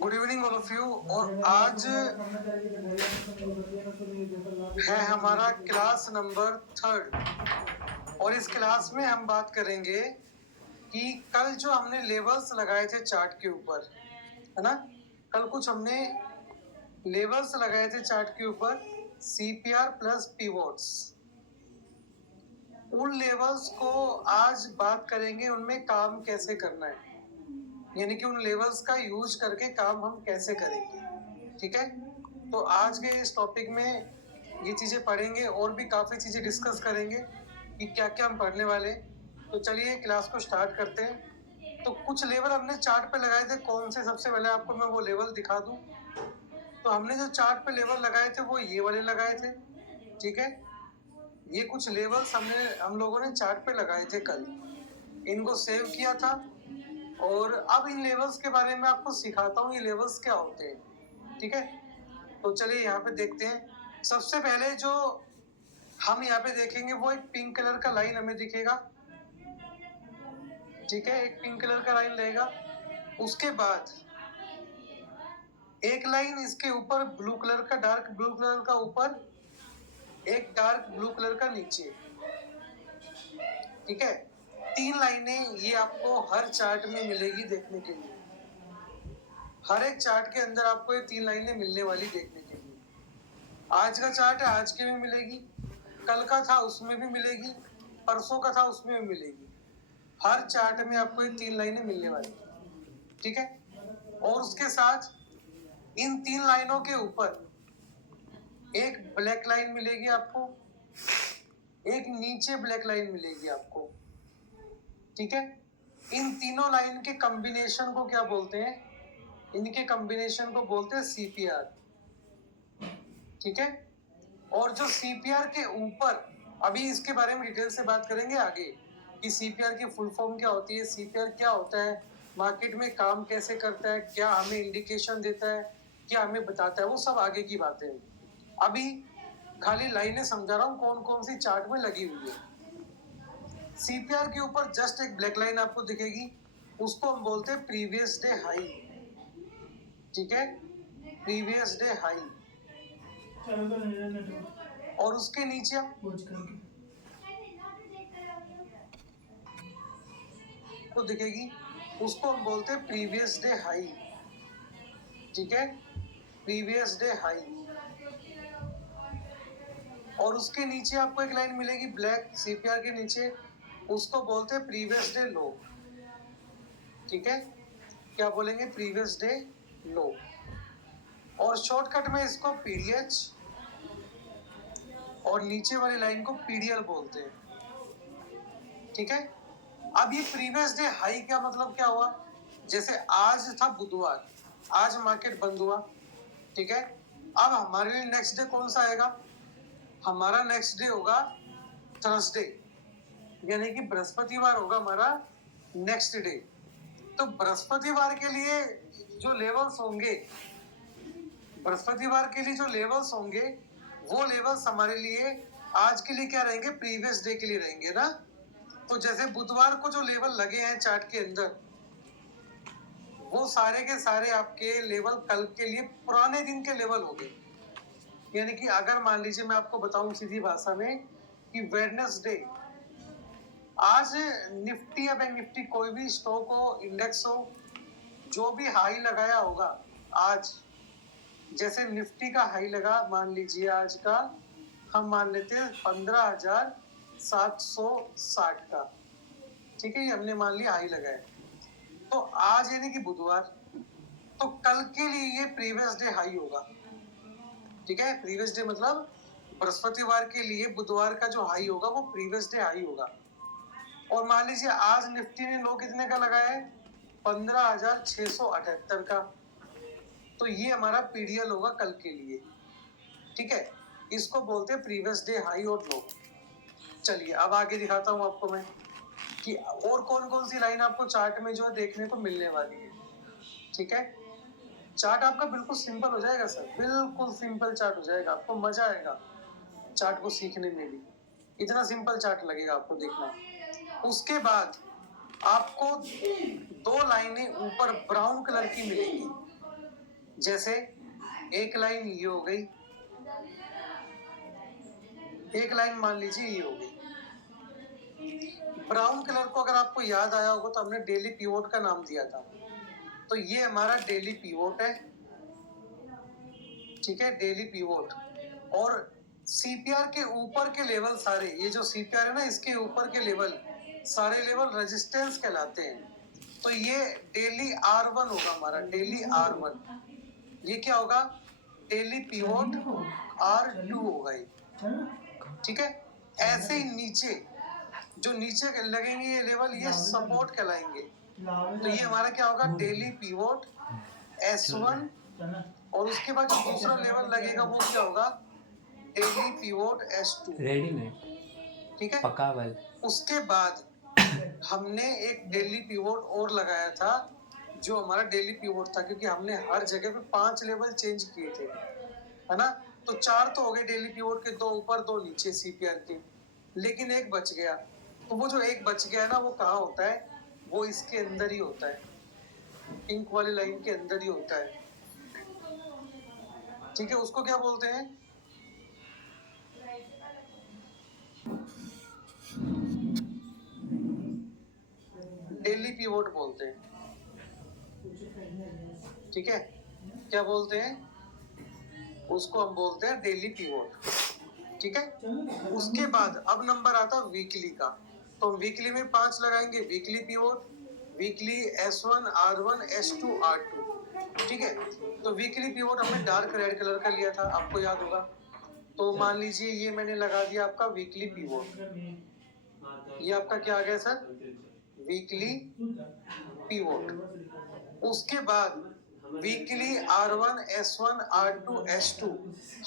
Good evening all of you. और आज है हमारा क्लास नंबर 3 और इस क्लास में हम बात करेंगे कि कल जो हमने लेबल्स लगाए थे चार्ट के ऊपर, है ना, कल कुछ हमने लेबल्स लगाए थे चार्ट के ऊपर, CPR प्लस पिवोट्स। उन लेबल्स को आज बात करेंगे, उनमें काम कैसे करना है, यानी कि उन लेवल्स का यूज करके काम हम कैसे करेंगे। ठीक है, तो आज के इस टॉपिक में ये चीजें पढ़ेंगे और भी काफी चीजें डिस्कस करेंगे कि क्या क्या हम पढ़ने वाले। तो चलिए क्लास को स्टार्ट करते हैं। तो कुछ लेवल हमने चार्ट पे लगाए थे, कौन से, सबसे पहले आपको मैं वो लेवल दिखा दूं। तो हमने जो चार्ट पे लेवल लगाए थे वो ये वाले लगाए थे। ठीक है, ये कुछ लेवल्स हम लोगों ने चार्ट पे लगाए थे कल, इनको सेव किया था। और अब इन लेवल्स के बारे में आपको सिखाता हूँ, ये लेवल्स क्या होते हैं। ठीक है, तो चलिए यहाँ पे देखते हैं। सबसे पहले जो हम यहाँ पे देखेंगे वो एक पिंक कलर का लाइन हमें दिखेगा। ठीक है, एक पिंक कलर का लाइन रहेगा। उसके बाद एक लाइन इसके ऊपर ब्लू कलर का, डार्क ब्लू कलर का ऊपर, एक डार्क ब्लू कलर का नीचे। ठीक है, 3 लाइनें ये आपको हर चार्ट में मिलेगी देखने के लिए। हर एक चार्ट के अंदर आपको ये 3 लाइनें मिलने वाली देखने के लिए। आज का चार्ट है, आज के में मिलेगी, कल का था उसमें भी मिलेगी, परसों का था उसमें भी मिलेगी। हर चार्ट में आपको ये 3 लाइनें मिलने वाली। ठीक है, और उसके साथ इन 3 लाइनों के ऊपर एक ब्लैक लाइन मिलेगी आपको, एक नीचे ब्लैक लाइन मिलेगी आपको। ठीक है, इन तीनों लाइन के कॉम्बिनेशन को क्या बोलते हैं? इनके कॉम्बिनेशन को बोलते हैं CPR। ठीक है, और जो CPR के ऊपर, अभी इसके बारे में डिटेल से बात करेंगे आगे कि CPR की फुल फॉर्म क्या होती है, CPR क्या होता है, मार्केट में काम कैसे करता है, क्या हमें इंडिकेशन देता है, क्या हमें बताता है, वो सब आगे की बातें हैं। अभी खाली लाइनें समझा रहा हूँ कौन कौन सी चार्ट में लगी हुई है। CPR के ऊपर जस्ट एक ब्लैक लाइन आपको दिखेगी, उसको हम बोलते हैं प्रीवियस डे हाई। ठीक है, प्रीवियस डे हाई। और उसके नीचे को दिखेगी, उसको हम बोलते हैं प्रीवियस डे हाई। ठीक है, प्रीवियस डे हाई। और उसके नीचे आपको एक लाइन मिलेगी ब्लैक CPR के नीचे, उसको बोलते हैं प्रीवियस डे लो। ठीक है, क्या बोलेंगे? प्रीवियस डे लो। और शॉर्टकट में इसको PDH और नीचे वाली लाइन को PDL बोलते हैं। ठीक है, अब ये प्रीवियस डे हाई क्या मतलब क्या हुआ? जैसे आज था बुधवार, आज मार्केट बंद हुआ। ठीक है, अब हमारे लिए नेक्स्ट डे कौन सा आएगा? हमारा नेक्स्ट डे होगा थर्सडे, यानी कि बृहस्पतिवार होगा हमारा नेक्स्ट डे। तो बृहस्पतिवार के लिए जो लेवल्स होंगे, बृहस्पतिवार के लिए जो लेवल्स होंगे, वो लेवल्स हमारे लिए आज के लिए क्या रहेंगे? प्रीवियस डे के लिए रहेंगे ना। तो जैसे बुधवार को जो लेवल लगे हैं चार्ट के अंदर, वो सारे के सारे आपके लेवल कल के लिए पुराने दिन के लेवल हो गए। यानी कि अगर मान लीजिए मैं आपको बताऊं सीधी भाषा में कि वेडनेसडे, आज निफ्टी या बैंक निफ्टी कोई भी स्टॉक हो, इंडेक्स हो, जो भी हाई लगाया होगा आज, जैसे निफ्टी का हाई लगा, मान लीजिए आज का हम मान लेते हैं 15,760 का। ठीक है, ये हमने मान लिया हाई लगाया। तो आज यानी कि बुधवार, तो कल के लिए ये प्रीवियस डे हाई होगा। ठीक है, प्रीवियस डे मतलब बृहस्पतिवार के लिए बुधवार का जो हाई होगा वो प्रीवियस डे हाई होगा। और मान लीजिए आज निफ्टी ने लो कितने का लगाया है? 15,678 का। तो ये हमारा PDL होगा कल के लिए। ठीक है, इसको बोलते हैं प्रीवियस डे हाई और लो। चलिए अब आगे दिखाता हूँ आपको मैं कि और कौन कौन सी लाइन आपको चार्ट में जो है देखने को मिलने वाली है। ठीक है, चार्ट आपका बिल्कुल सिंपल हो जाएगा सर, बिल्कुल सिंपल चार्ट हो जाएगा, आपको मजा आएगा चार्ट को सीखने में भी। इतना सिंपल चार्ट लगेगा आपको देखना। उसके बाद आपको 2 लाइनें ऊपर ब्राउन कलर की मिलेगी। जैसे एक लाइन ये हो गई, एक लाइन मान लीजिए ये हो गई। ब्राउन कलर को अगर आपको याद आया होगा तो हमने डेली पिवोट का नाम दिया था, तो ये हमारा डेली पिवोट है, ठीक है, डेली पिवोट। और सीपीआर के ऊपर के लेवल सारे, ये जो सीपीआर है ना, इसके ऊपर के लेवल सारे लेवल रेजिस्टेंस कहलाते हैं। तो ये डेली R1 होगा हमारा, डेली R1। ये क्या होगा, डेली पिवोट R2 होगा ये, ठीक है। ऐसे ही नीचे जो नीचे लगेंगे ये लेवल, ये सपोर्ट कहलाएंगे। तो ये हमारा क्या होगा, डेली पिवोट S1, और उसके बाद जो दूसरा लेवल लगेगा वो क्या होगा, डेली पिवोट S2। रेडीमेड, ठीक है। पका वाल। उसके बाद हमने एक डेली पिवोट और लगाया था, जो हमारा डेली पिवोट था, क्योंकि हमने हर जगह पे 5 लेवल चेंज किए थे, है ना। तो 4 तो हो गए डेली पिवोट के, 2 ऊपर 2 नीचे सीपीआर के, लेकिन एक बच गया। तो वो जो एक बच गया ना, वो कहाँ होता है, वो इसके अंदर ही होता है, पिंक वाली लाइन के अंदर ही होता है, ठीक है। उसको क्या बोलते हैं, डेली पिवोट बोलते हैं, ठीक है। क्या बोलते हैं उसको, हम बोलते हैं डेली पिवोट, ठीक है। उसके बाद अब नंबर आता वीकली का, तो वीकली में 5 लगाएंगे, weekly pivot, weekly S1 R1 S2 R2, ठीक है। तो वीकली पिवोट हमने डार्क रेड कलर का लिया था, आपको याद होगा। तो मान लीजिए ये मैंने लगा दिया आपका वीकली पिवोट, ये आपका क्या आ गया सर, वीकली पिवोट। उसके बाद weekly R1 S1 R2 S2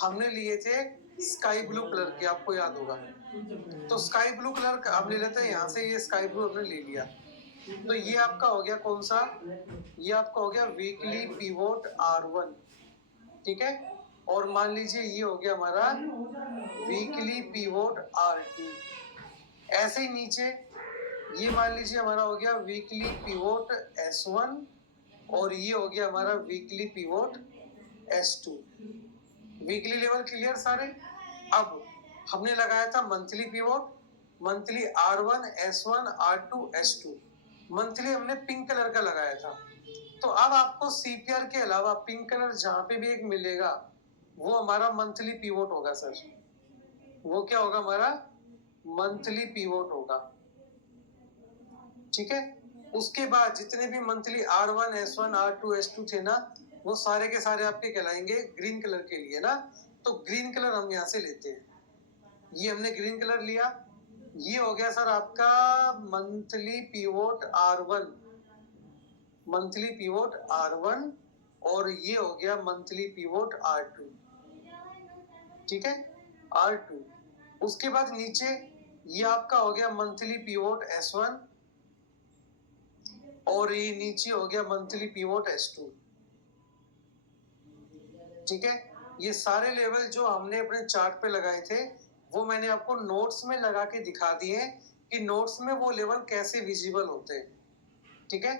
हमने लिए थे स्काई ब्लू कलर के, आपको याद होगा। तो स्काई ब्लू कलर हम ले लेते हैं यहाँ से, ये स्काई ब्लू हमने ले लिया। तो ये आपका हो गया कौन सा, ये आपका हो गया वीकली पिवोट R1, ठीक है। और मान लीजिए ये हो गया हमारा वीकली पिवोट R2। ऐसे ही नीचे ये मान लीजिए हमारा हो गया वीकली पिवोट S1, और ये हो गया हमारा weekly pivot S2। Weekly level clear सारे। अब हमने लगाया था monthly pivot, monthly R1 S1 R2 S2, monthly हमने पिंक कलर का लगाया था। तो अब आपको सीपीआर के अलावा पिंक कलर जहां पे भी एक मिलेगा, वो हमारा मंथली पिवोट होगा सर। वो क्या होगा, हमारा मंथली पिवोट होगा, ठीक है। उसके बाद जितने भी monthly R1 S1 R2 S2 थे ना, वो सारे के सारे आपके कहलाएंगे ग्रीन कलर के लिए ना। तो ग्रीन कलर हम यहाँ से लेते हैं, ये हमने ग्रीन कलर लिया। ये हो गया सर आपका monthly pivot R1, monthly pivot R1, और ये हो गया मंथली पिवोट R2, ठीक है, R2। उसके बाद नीचे ये आपका हो गया मंथली पिवोट S1, और ये नीचे हो गया मंथली पिवोट S2, ठीक है। ये सारे लेवल जो हमने अपने चार्ट पे लगाए थे, वो मैंने आपको नोट्स में लगा के दिखा दिए कि नोट्स में वो लेवल कैसे विजिबल होते हैं, ठीक है।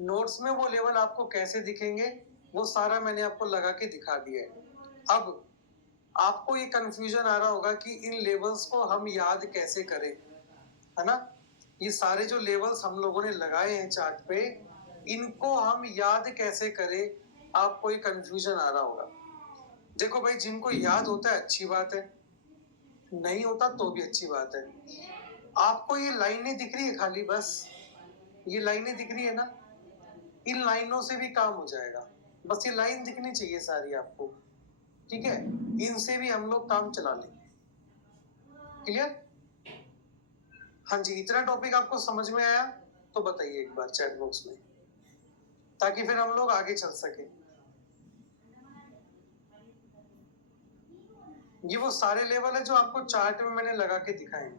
नोट्स में वो लेवल आपको कैसे दिखेंगे, वो सारा मैंने आपको लगा के दिखा दिया है। अब आपको ये कंफ्यूजन आ रहा होगा कि इन लेवल्स को हम याद कैसे करें, है ना। ये सारे जो लेवल्स हम लोगों ने लगाए हैं चार्ट पे, इनको हम याद कैसे करें, आपको ये कंफ्यूजन आ रहा होगा। देखो भाई, जिनको याद होता है अच्छी बात है, नहीं होता तो भी अच्छी बात है। आपको ये लाइनें दिख रही है खाली, बस ये लाइनें दिख रही है ना, इन लाइनों से भी काम हो जाएगा। बस ये लाइन दिखनी चाहिए सारी आपको, ठीक है। इनसे भी हम लोग काम चला लेंगे। क्लियर? हाँ जी, इतना टॉपिक आपको समझ में आया तो बताइए एक बार चैट बॉक्स में, ताकि फिर हम लोग आगे चल सके। ये वो सारे लेवल है जो आपको चार्ट में मैंने लगा के दिखाए,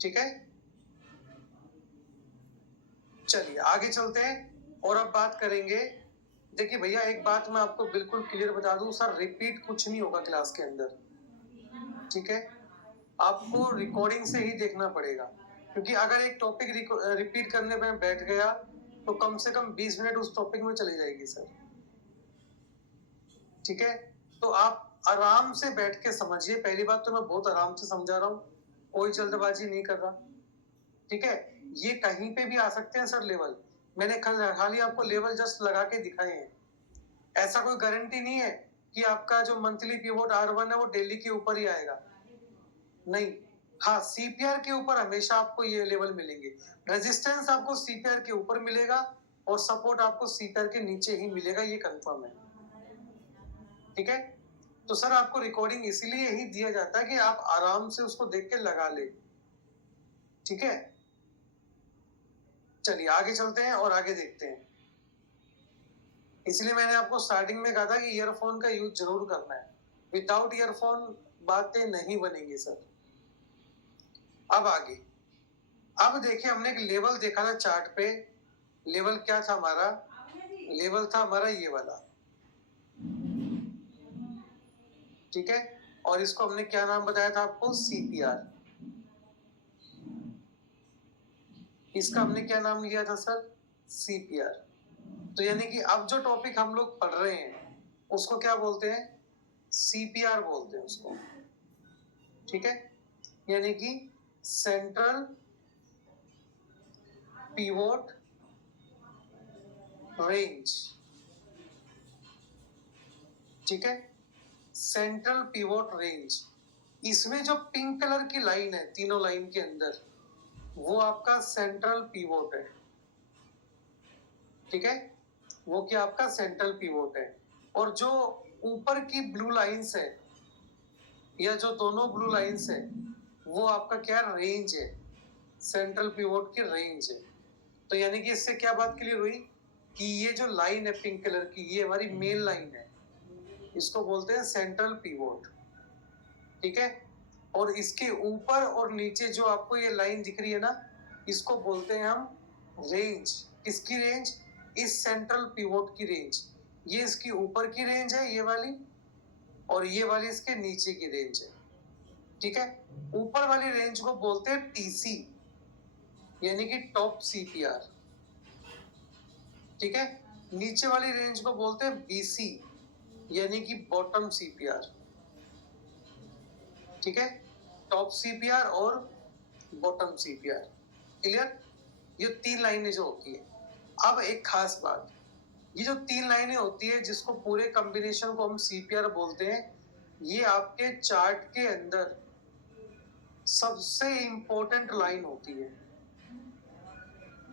ठीक है। चलिए आगे चलते हैं और अब बात करेंगे। देखिए भैया, एक बात मैं आपको बिल्कुल क्लियर बता दूं सर, रिपीट कुछ नहीं होगा क्लास के अंदर, ठीक है। आपको रिकॉर्डिंग से ही देखना पड़ेगा, क्योंकि अगर एक टॉपिक रिपीट करने में बैठ गया तो कम से कम 20 मिनट उस टॉपिक में चली जाएगी सर। ठीक है, तो आप आराम से बैठ के समझिए। पहली बात तो मैं बहुत आराम से समझा रहा हूँ, कोई जल्दबाजी नहीं कर रहा। ठीक है, ये कहीं पे भी आ सकते हैं सर लेवल। मैंने खाली आपको लेवल जस्ट लगा के दिखाए हैं। ऐसा कोई गारंटी नहीं है कि आपका जो मंथली पिवोट R1 है वो डेली के ऊपर ही आएगा, नहीं। हाँ, सीपीआर के ऊपर हमेशा आपको ये लेवल मिलेंगे। रेजिस्टेंस आपको सीपीआर के ऊपर मिलेगा और सपोर्ट आपको सीपीआर के नीचे ही मिलेगा, ये कंफर्म है। ठीक है, तो सर आपको रिकॉर्डिंग इसीलिए ही दिया जाता है कि आप आराम से उसको देख के लगा ले। ठीक है, चलिए आगे चलते हैं और आगे देखते हैं। इसलिए मैंने आपको स्टार्टिंग में कहा था कि ईयरफोन का यूज जरूर करना है। विदाउट ईयरफोन बातें नहीं बनेंगी सर। अब आगे, अब देखिए हमने एक लेवल देखा था चार्ट पे। लेवल क्या था हमारा? लेवल था हमारा ये वाला। ठीक है, और इसको हमने क्या नाम बताया था आपको? सीपीआर। इसका हमने क्या नाम लिया था सर? सीपीआर। तो यानी कि अब जो टॉपिक हम लोग पढ़ रहे हैं उसको क्या बोलते हैं? सीपीआर बोलते हैं उसको। ठीक है, यानी कि सेंट्रल पिवोट रेंज। ठीक है, सेंट्रल पिवोट रेंज। इसमें जो पिंक कलर की लाइन है तीनों लाइन के अंदर, वो आपका सेंट्रल पिवोट है। ठीक है, वो क्या आपका सेंट्रल पिवोट है। और जो ऊपर की ब्लू लाइंस है, या जो दोनों ब्लू लाइंस है, वो आपका क्या रेंज है? सेंट्रल पिवोट की रेंज है। तो यानी कि इससे क्या बात क्लियर हुई कि ये जो लाइन है पिंक कलर की, ये हमारी मेन लाइन है, इसको बोलते हैं सेंट्रल पिवोट। ठीक है, और इसके ऊपर और नीचे जो आपको ये लाइन दिख रही है ना, इसको बोलते हैं हम रेंज। किसकी रेंज? इस सेंट्रल पिवोट की रेंज। ये इसकी ऊपर की रेंज है ये वाली, और ये वाली इसके नीचे की रेंज है। ठीक है, ऊपर वाली रेंज को बोलते हैं टीसी, यानी कि टॉप सीपीआर। ठीक है, नीचे वाली रेंज को बोलते हैं बीसी, यानी कि बॉटम सीपीआर। ठीक है, टॉप सीपीआर और बॉटम सीपीआर। क्लियर? ये तीन लाइनें जो होती है। अब एक खास बात, ये जो तीन लाइनें होती है जिसको पूरे कॉम्बिनेशन को हम सीपीआर बोलते हैं, ये आपके चार्ट के अंदर सबसे इंपॉर्टेंट लाइन होती है।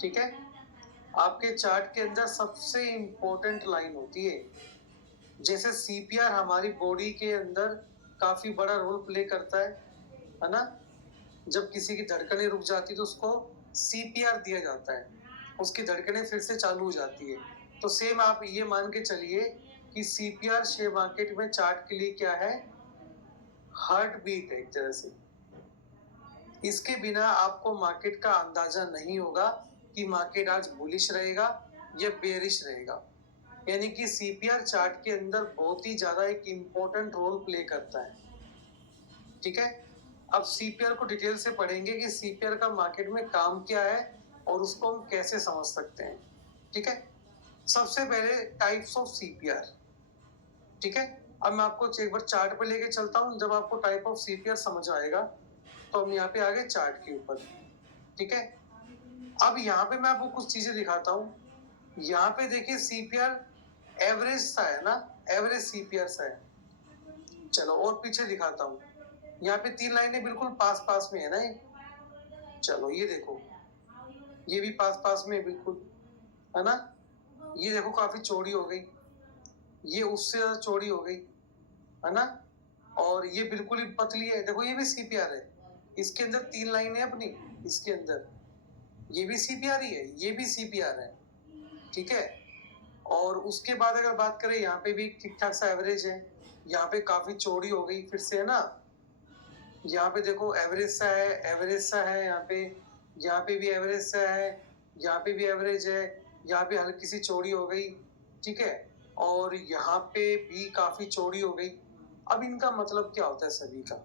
ठीक है, आपके चार्ट के अंदर सबसे इंपॉर्टेंट लाइन होती है। जैसे सीपीआर हमारी बॉडी के अंदर काफी बड़ा रोल प्ले करता है ना? जब किसी की धड़कनें रुक जाती है तो उसको सीपीआर दिया जाता है, उसकी धड़कनें फिर से चालू हो जाती है। तो सेम आप ये मान के चलिए कि सीपीआर शेयर मार्केट में चार्ट के लिए क्या है? हार्ट बीट है एक तरह से। इसके बिना आपको मार्केट का अंदाजा नहीं होगा कि मार्केट आज बुलिश रहेगा या बेरिश रहेगा। यानी कि सीपीआर चार्ट के अंदर बहुत ही ज्यादा एक इम्पोर्टेंट रोल प्ले करता है। ठीक है, अब सीपीआर को डिटेल से पढ़ेंगे कि सीपीआर का मार्केट में काम क्या है और उसको हम कैसे समझ सकते हैं। ठीक है, सबसे पहले टाइप्स ऑफ सीपीआर। ठीक है, अब मैं आपको एक बार चार्ट पे लेके चलता हूँ। जब आपको टाइप ऑफ सीपीआर समझ आएगा तो हम यहाँ पे आगे चार्ट के ऊपर। ठीक है, अब यहाँ पे मैं आपको कुछ चीजें दिखाता हूँ। यहाँ पे देखिए सीपीआर एवरेज सा है ना, एवरेज सीपीआर सा है। चलो और पीछे दिखाता हूँ। यहाँ पे तीन लाइनें बिल्कुल पास पास में है ना ये। चलो ये देखो, ये भी पास पास में है बिल्कुल, है ना? ये देखो काफी चौड़ी हो गई, ये उससे ज्यादा चौड़ी हो गई, है ना? और ये बिल्कुल ही पतली है। देखो ये भी सीपीआर है, इसके अंदर तीन लाइनें है अपनी, इसके अंदर ये भी सीपीआर ही है, ये भी सीपीआर है। ठीक है, और उसके बाद अगर बात करें, यहाँ पे भी ठीक ठाक सा एवरेज है, यहाँ पे काफी चौड़ी हो गई फिर से, है ना? यहाँ पे देखो एवरेज सा है, एवरेज सा है यहाँ पे भी एवरेज सा है, यहाँ पे भी एवरेज है, यहाँ पे हल्की सी चौड़ी हो गई। ठीक है, और यहाँ पे भी काफी चौड़ी हो गई। अब इनका मतलब क्या होता है सभी का?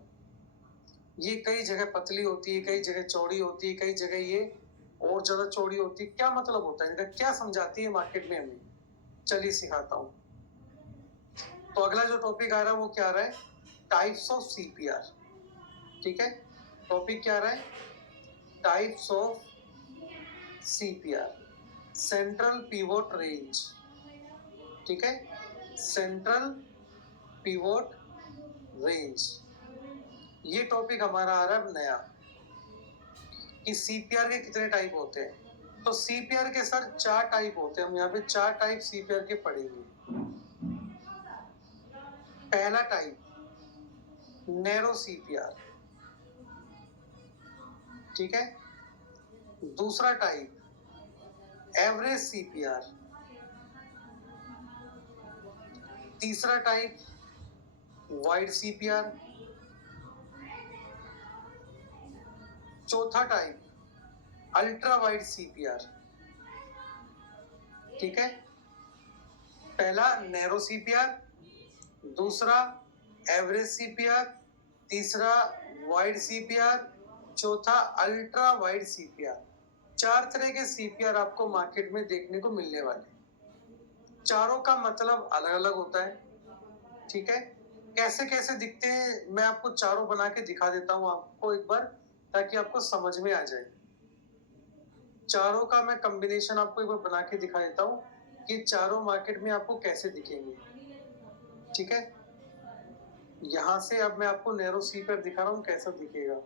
ये कई जगह पतली होती है, कई जगह चौड़ी होती है, कई जगह ये और ज्यादा चौड़ी होती है, क्या मतलब होता है इनका, क्या समझाती है मार्केट में हमें? चलिए सिखाता हूँ। तो अगला जो टॉपिक आ रहा है वो क्या आ रहा है? Types of CPR. ठीक है, टॉपिक क्या आ रहा है? Types of CPR, central pivot range. ठीक है, सेंट्रल पिवोट रेंज, ये टॉपिक हमारा आ रहा है नया कि सीपीआर के कितने टाइप होते हैं। तो सीपीआर के सर 4 टाइप होते हैं, हम यहाँ पे 4 टाइप सीपीआर के पढ़ेंगे। पहला टाइप नैरो सीपीआर, ठीक है। दूसरा टाइप एवरेज सीपीआर। तीसरा टाइप वाइड सीपीआर। चौथा टाइप अल्ट्रा वाइड सीपीआर। ठीक है, पहला नैरो सीपीआर, दूसरा एवरेज सीपीआर, तीसरा वाइड सीपीआर, चौथा अल्ट्रा वाइड सीपीआर। 4 तरह के सीपीआर आपको मार्केट में देखने को मिलने वाले। चारों का मतलब अलग अलग होता है। ठीक है, कैसे कैसे दिखते हैं मैं आपको चारों बना के दिखा देता हूं आपको एक बार, ताकि आपको समझ में आ जाए। चारों का मैं कॉम्बिनेशन आपको एक बार बना के दिखा देता हूं कि चारों मार्केट में आपको कैसे दिखेंगे। ठीक है, यहां से अब मैं आपको नैरो सीपीआर दिखा रहा हूं कैसा दिखेगा।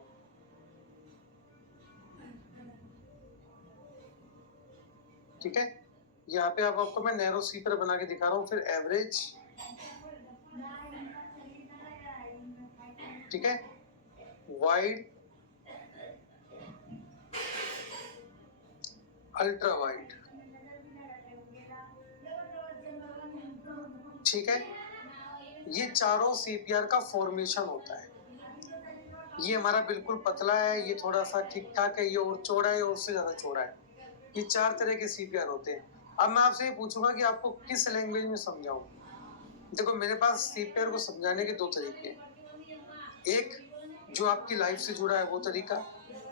ठीक है, यहाँ पे आपको मैं नैरो सीपीआर बना के दिखा रहा हूँ, फिर एवरेज, ठीक है, वाइड, अल्ट्रा वाइड। ठीक है, ये चारों सीपीआर का फॉर्मेशन होता है। ये हमारा बिल्कुल पतला है, ये थोड़ा सा ठीक ठाक है, ये और चौड़ा है और उससे ज्यादा चौड़ा है। ये 4 तरह के सीपीआर होते हैं। अब मैं आपसे ये पूछूंगा कि आपको किस लैंग्वेज में समझाऊं। देखो मेरे पास सीपीआर को समझाने के 2 तरीके हैं। एक जो आपकी लाइफ से जुड़ा है वो तरीका,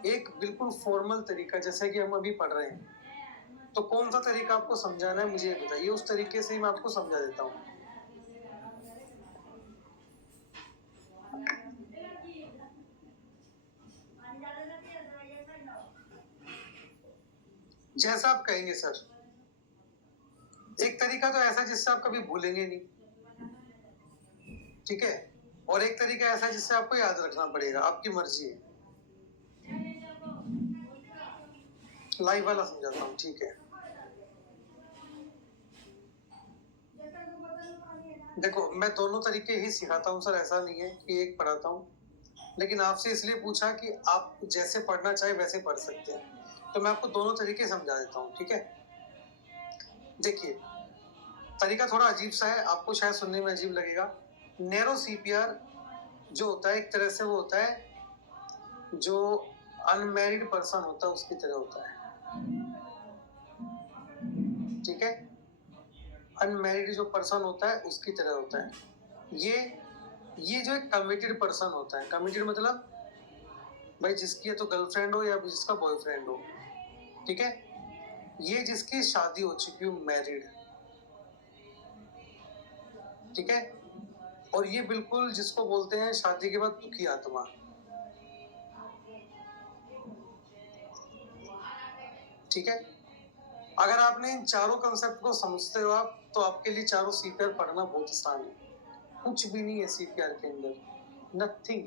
एक बिल्कुल फॉर्मल तरीका जैसे कि हम अभी पढ़ रहे हैं। तो कौन सा तरीका आपको समझाना है मुझे बताइए, उस तरीके से ही मैं आपको समझा देता हूँ। जैसा आप कहेंगे सर। एक तरीका तो ऐसा जिससे आप कभी भूलेंगे नहीं, ठीक है, और एक तरीका ऐसा जिससे आपको याद रखना पड़ेगा, आपकी मर्जी है। लाइव वाला समझाता हूँ, ठीक है। देखो मैं दोनों तरीके ही सिखाता हूँ सर, ऐसा नहीं है कि एक पढ़ाता हूँ, लेकिन आपसे इसलिए पूछा कि आप जैसे पढ़ना चाहे वैसे पढ़ सकते हैं, तो मैं आपको दोनों तरीके समझा देता हूँ। ठीक है, देखिए तरीका थोड़ा अजीब सा है, आपको शायद सुनने में अजीब लगेगा। नैरो सीपीआर जो होता है एक तरह से वो होता है जो अनमैरिड पर्सन होता है उसकी तरह होता है। ठीक है, अनमैरिड जो पर्सन होता है उसकी तरह होता है। ये जो एक कमिटेड पर्सन होता है, कमिटेड मतलब भाई जिसकी या तो गर्लफ्रेंड हो या जिसका बॉयफ्रेंड हो। ठीक है, ये जिसकी शादी हो चुकी हो, मैरिड। ठीक है, और ये बिल्कुल जिसको बोलते हैं शादी के बाद दुखी आत्मा। ठीक है, अगर आपने इन चारों कंसेप्ट को समझते हो आप, तो आपके लिए चारों सीपीआर पढ़ना बहुत आसान है। कुछ भी नहीं है सीपीआर के अंदर, नथिंग।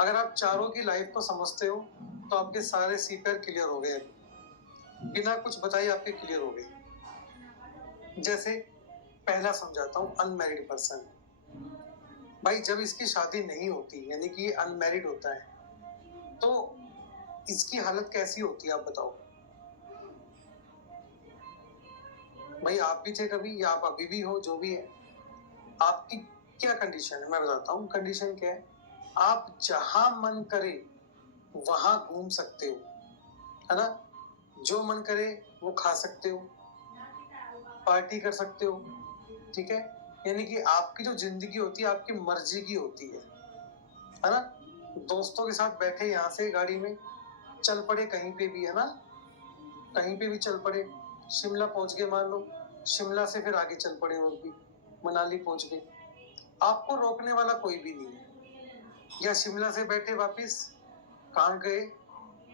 अगर आप चारों की लाइफ को समझते हो तो आपके सारे सीपीआर क्लियर हो गए, बिना कुछ बताए आपके क्लियर हो गए। जैसे पहला समझाता हूँ, अनमैरिड पर्सन। भाई जब इसकी शादी नहीं होती, यानी कि ये अनमैरिड होता है, तो इसकी हालत कैसी होती है आप बताओ। भाई आप भी थे कभी या आप अभी भी हो, जो भी है, आपकी क्या कंडीशन है मैं बताता हूँ। कंडीशन क्या है, आप जहां मन करे वहां घूम सकते हो, है ना, जो मन करे वो खा सकते हो, पार्टी कर सकते हो। ठीक है, यानी कि आपकी जो जिंदगी होती है आपकी मर्जी की होती है ना। दोस्तों के साथ बैठे यहाँ से गाड़ी में चल पड़े कहीं पे भी, है ना, कहीं पे भी चल पड़े, शिमला पहुंच गए मान लो, शिमला से फिर आगे चल पड़े और भी मनाली पहुंच गए, आपको रोकने वाला कोई भी नहीं है। या शिमला से बैठे वापिस कहाँ गए,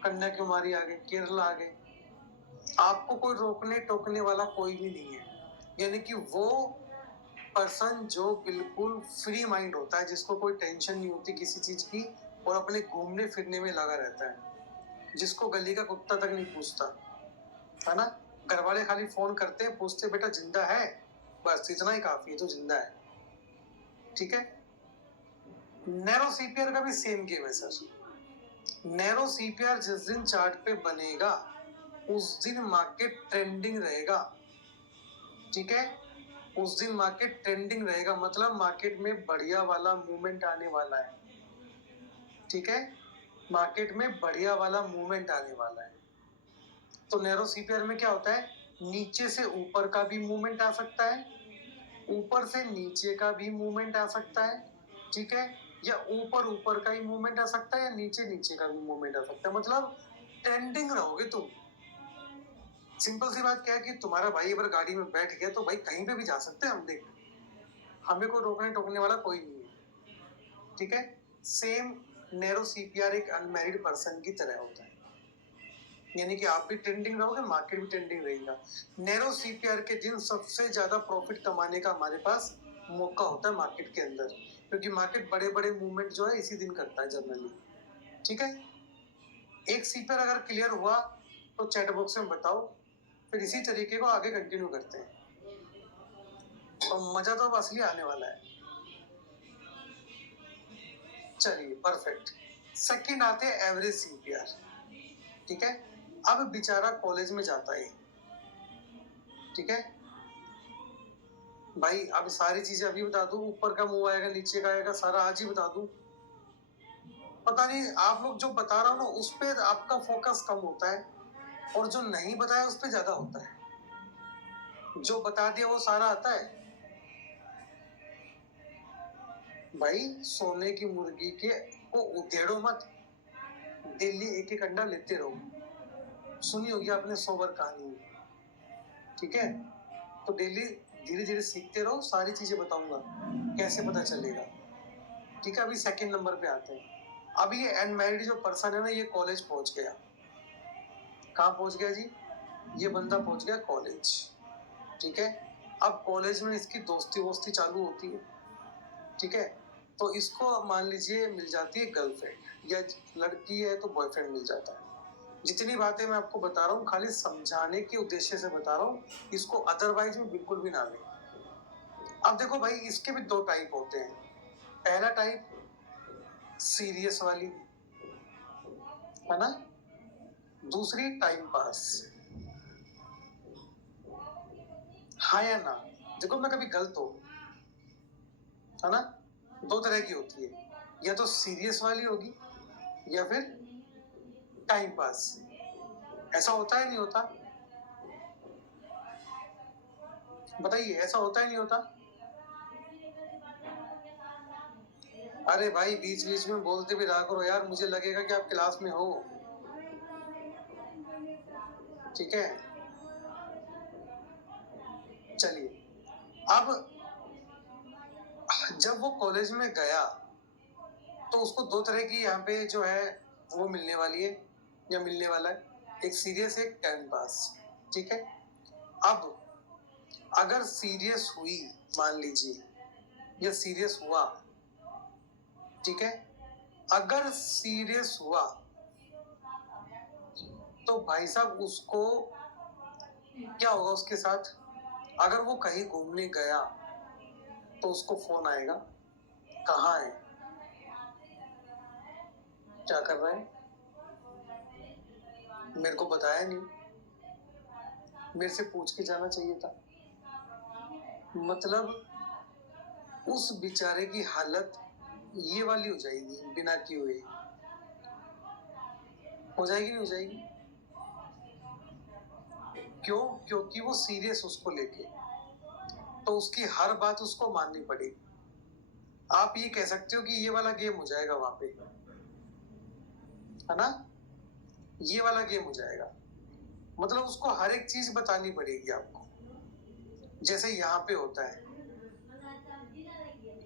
कन्याकुमारी आ गए, केरला आ गए, आपको कोई रोकने टोकने वाला कोई भी नहीं है। यानी कि वो पर्सन जो बिल्कुल फ्री माइंड होता है, जिसको कोई टेंशन नहीं होती किसी चीज की और अपने घूमने फिरने में लगा रहता है, जिसको गली का कुत्ता तक नहीं पूछता, है ना। घर वाले खाली फोन करते हैं, पूछते बेटा जिंदा है, बस इतना ही काफी है, तो जिंदा है, ठीक है। नैरो सीपीआर का भी सेम गेम है सर। नैरो सीपीआर जिस दिन चार्ट पे बनेगा उस दिन मार्केट ट्रेंडिंग रहेगा, ठीक है। उस दिन मार्केट ट्रेंडिंग रहेगा, मतलब मार्केट में बढ़िया वाला मूवमेंट आने वाला है, ठीक है। मार्केट में बढ़िया वाला मूवमेंट आने वाला है। तो नैरो सीपीआर में क्या होता है, नीचे से ऊपर का भी मूवमेंट आ सकता है, ऊपर से नीचे का भी मूवमेंट आ सकता है, ठीक है। या ऊपर ऊपर का ही मूवमेंट आ सकता है, या नीचे नीचे का भी मूवमेंट आ सकता है, मतलब ट्रेंडिंग रहोगे तुम। सिंपल सी बात क्या है कि तुम्हारा भाई अगर गाड़ी में बैठ गया तो भाई कहीं पे भी जा सकते हैं हम, देख हमें कोई रोकने टोकने वाला कोई नहीं है, ठीक है। सेम नैरो सीपीआर एक अनमैरिड पर्सन की तरह होता है, यानी कि आप भी ट्रेंडिंग रहोगे, मार्केट भी ट्रेंडिंग रहेगा। नैरो सीपीआर के दिन सबसे ज्यादा प्रॉफिट कमाने का हमारे पास मौका होता है मार्केट के अंदर, क्योंकि मार्केट बड़े बड़े मूवमेंट जो है इसी दिन करता है जनरली, ठीक है। एक सीपीआर अगर क्लियर हुआ तो चैट बॉक्स में बताओ, फिर इसी तरीके को आगे कंटिन्यू करते हैं, और मजा तो अब असली आने वाला है। चलिए परफेक्ट। सेकंड आते हैं एवरेज सीपीआर, ठीक है। अब बेचारा कॉलेज में जाता है, ठीक है भाई। अब सारी चीजें अभी बता दूं, ऊपर का मुंह आएगा नीचे का आएगा, सारा आज ही बता दूं। पता नहीं आप लोग जो बता रहा हूं ना उस पर आपका फोकस कम होता है, और जो नहीं बताया उस पर ज्यादा होता है, जो बता दिया वो सारा आता है। भाई सोने की मुर्गी के को उधेड़ो मत, डेली एक एक अंडा लेते रहो। सुनी होगी आपने 100 बार कहानी, ठीक है। तो डेली धीरे धीरे सीखते रहो, सारी चीजें बताऊंगा कैसे पता चलेगा, ठीक है। अभी सेकंड नंबर पे आते हैं। अब ये अनमैरिड जो पर्सन है ना, ये कॉलेज पहुंच गया। कहाँ पहुंच गया जी, ये बंदा पहुंच गया कॉलेज, ठीक है। अब कॉलेज में इसकी दोस्ती वोस्ती चालू होती है, ठीक है। तो इसको मान लीजिए मिल जाती है गर्लफ्रेंड, या लड़की है तो बॉयफ्रेंड मिल जाता है। जितनी बातें मैं आपको बता रहा हूँ खाली समझाने के उद्देश्य से बता रहा हूँ, इसको अदरवाइज में बिल्कुल भी ना लें। अब देखो भाई, इसके भी दो टाइप होते हैं। पहला टाइप सीरियस वाली, है ना। दूसरी टाइम पास, हाँ या ना। देखो मैं कभी गलत हो, है ना। दो तरह की होती है, या तो सीरियस वाली होगी या फिर टाइम पास। ऐसा होता है नहीं होता, बताइए ऐसा होता है नहीं होता। अरे भाई बीच बीच में बोलते भी रहा करो यार, मुझे लगेगा कि आप क्लास में हो, ठीक है। चलिए अब जब वो कॉलेज में गया तो उसको दो तरह की यहाँ पे जो है वो मिलने वाली है या मिलने वाला है, एक सीरियस एक टाइम पास, ठीक है। अब अगर सीरियस हुई, मान लीजिए या सीरियस हुआ, ठीक है। अगर सीरियस हुआ तो भाई साहब उसको क्या होगा उसके साथ, अगर वो कहीं घूमने गया तो उसको फोन आएगा, कहाँ है, क्या कर रहा है, मेरे को बताया नहीं, मेरे से पूछ के जाना चाहिए था। मतलब उस बेचारे की हालत ये वाली हो जाएगी, बिना किए हुए हो जाएगी, नहीं हो जाएगी। क्यों, क्योंकि वो सीरियस उसको लेके, तो उसकी हर बात उसको माननी पड़ेगी। आप ये कह सकते हो कि ये वाला गेम हो जाएगा वहां पे, है ना, ये वाला गेम हो जाएगा। मतलब उसको हर एक चीज बतानी पड़ेगी आपको। जैसे यहाँ पे होता है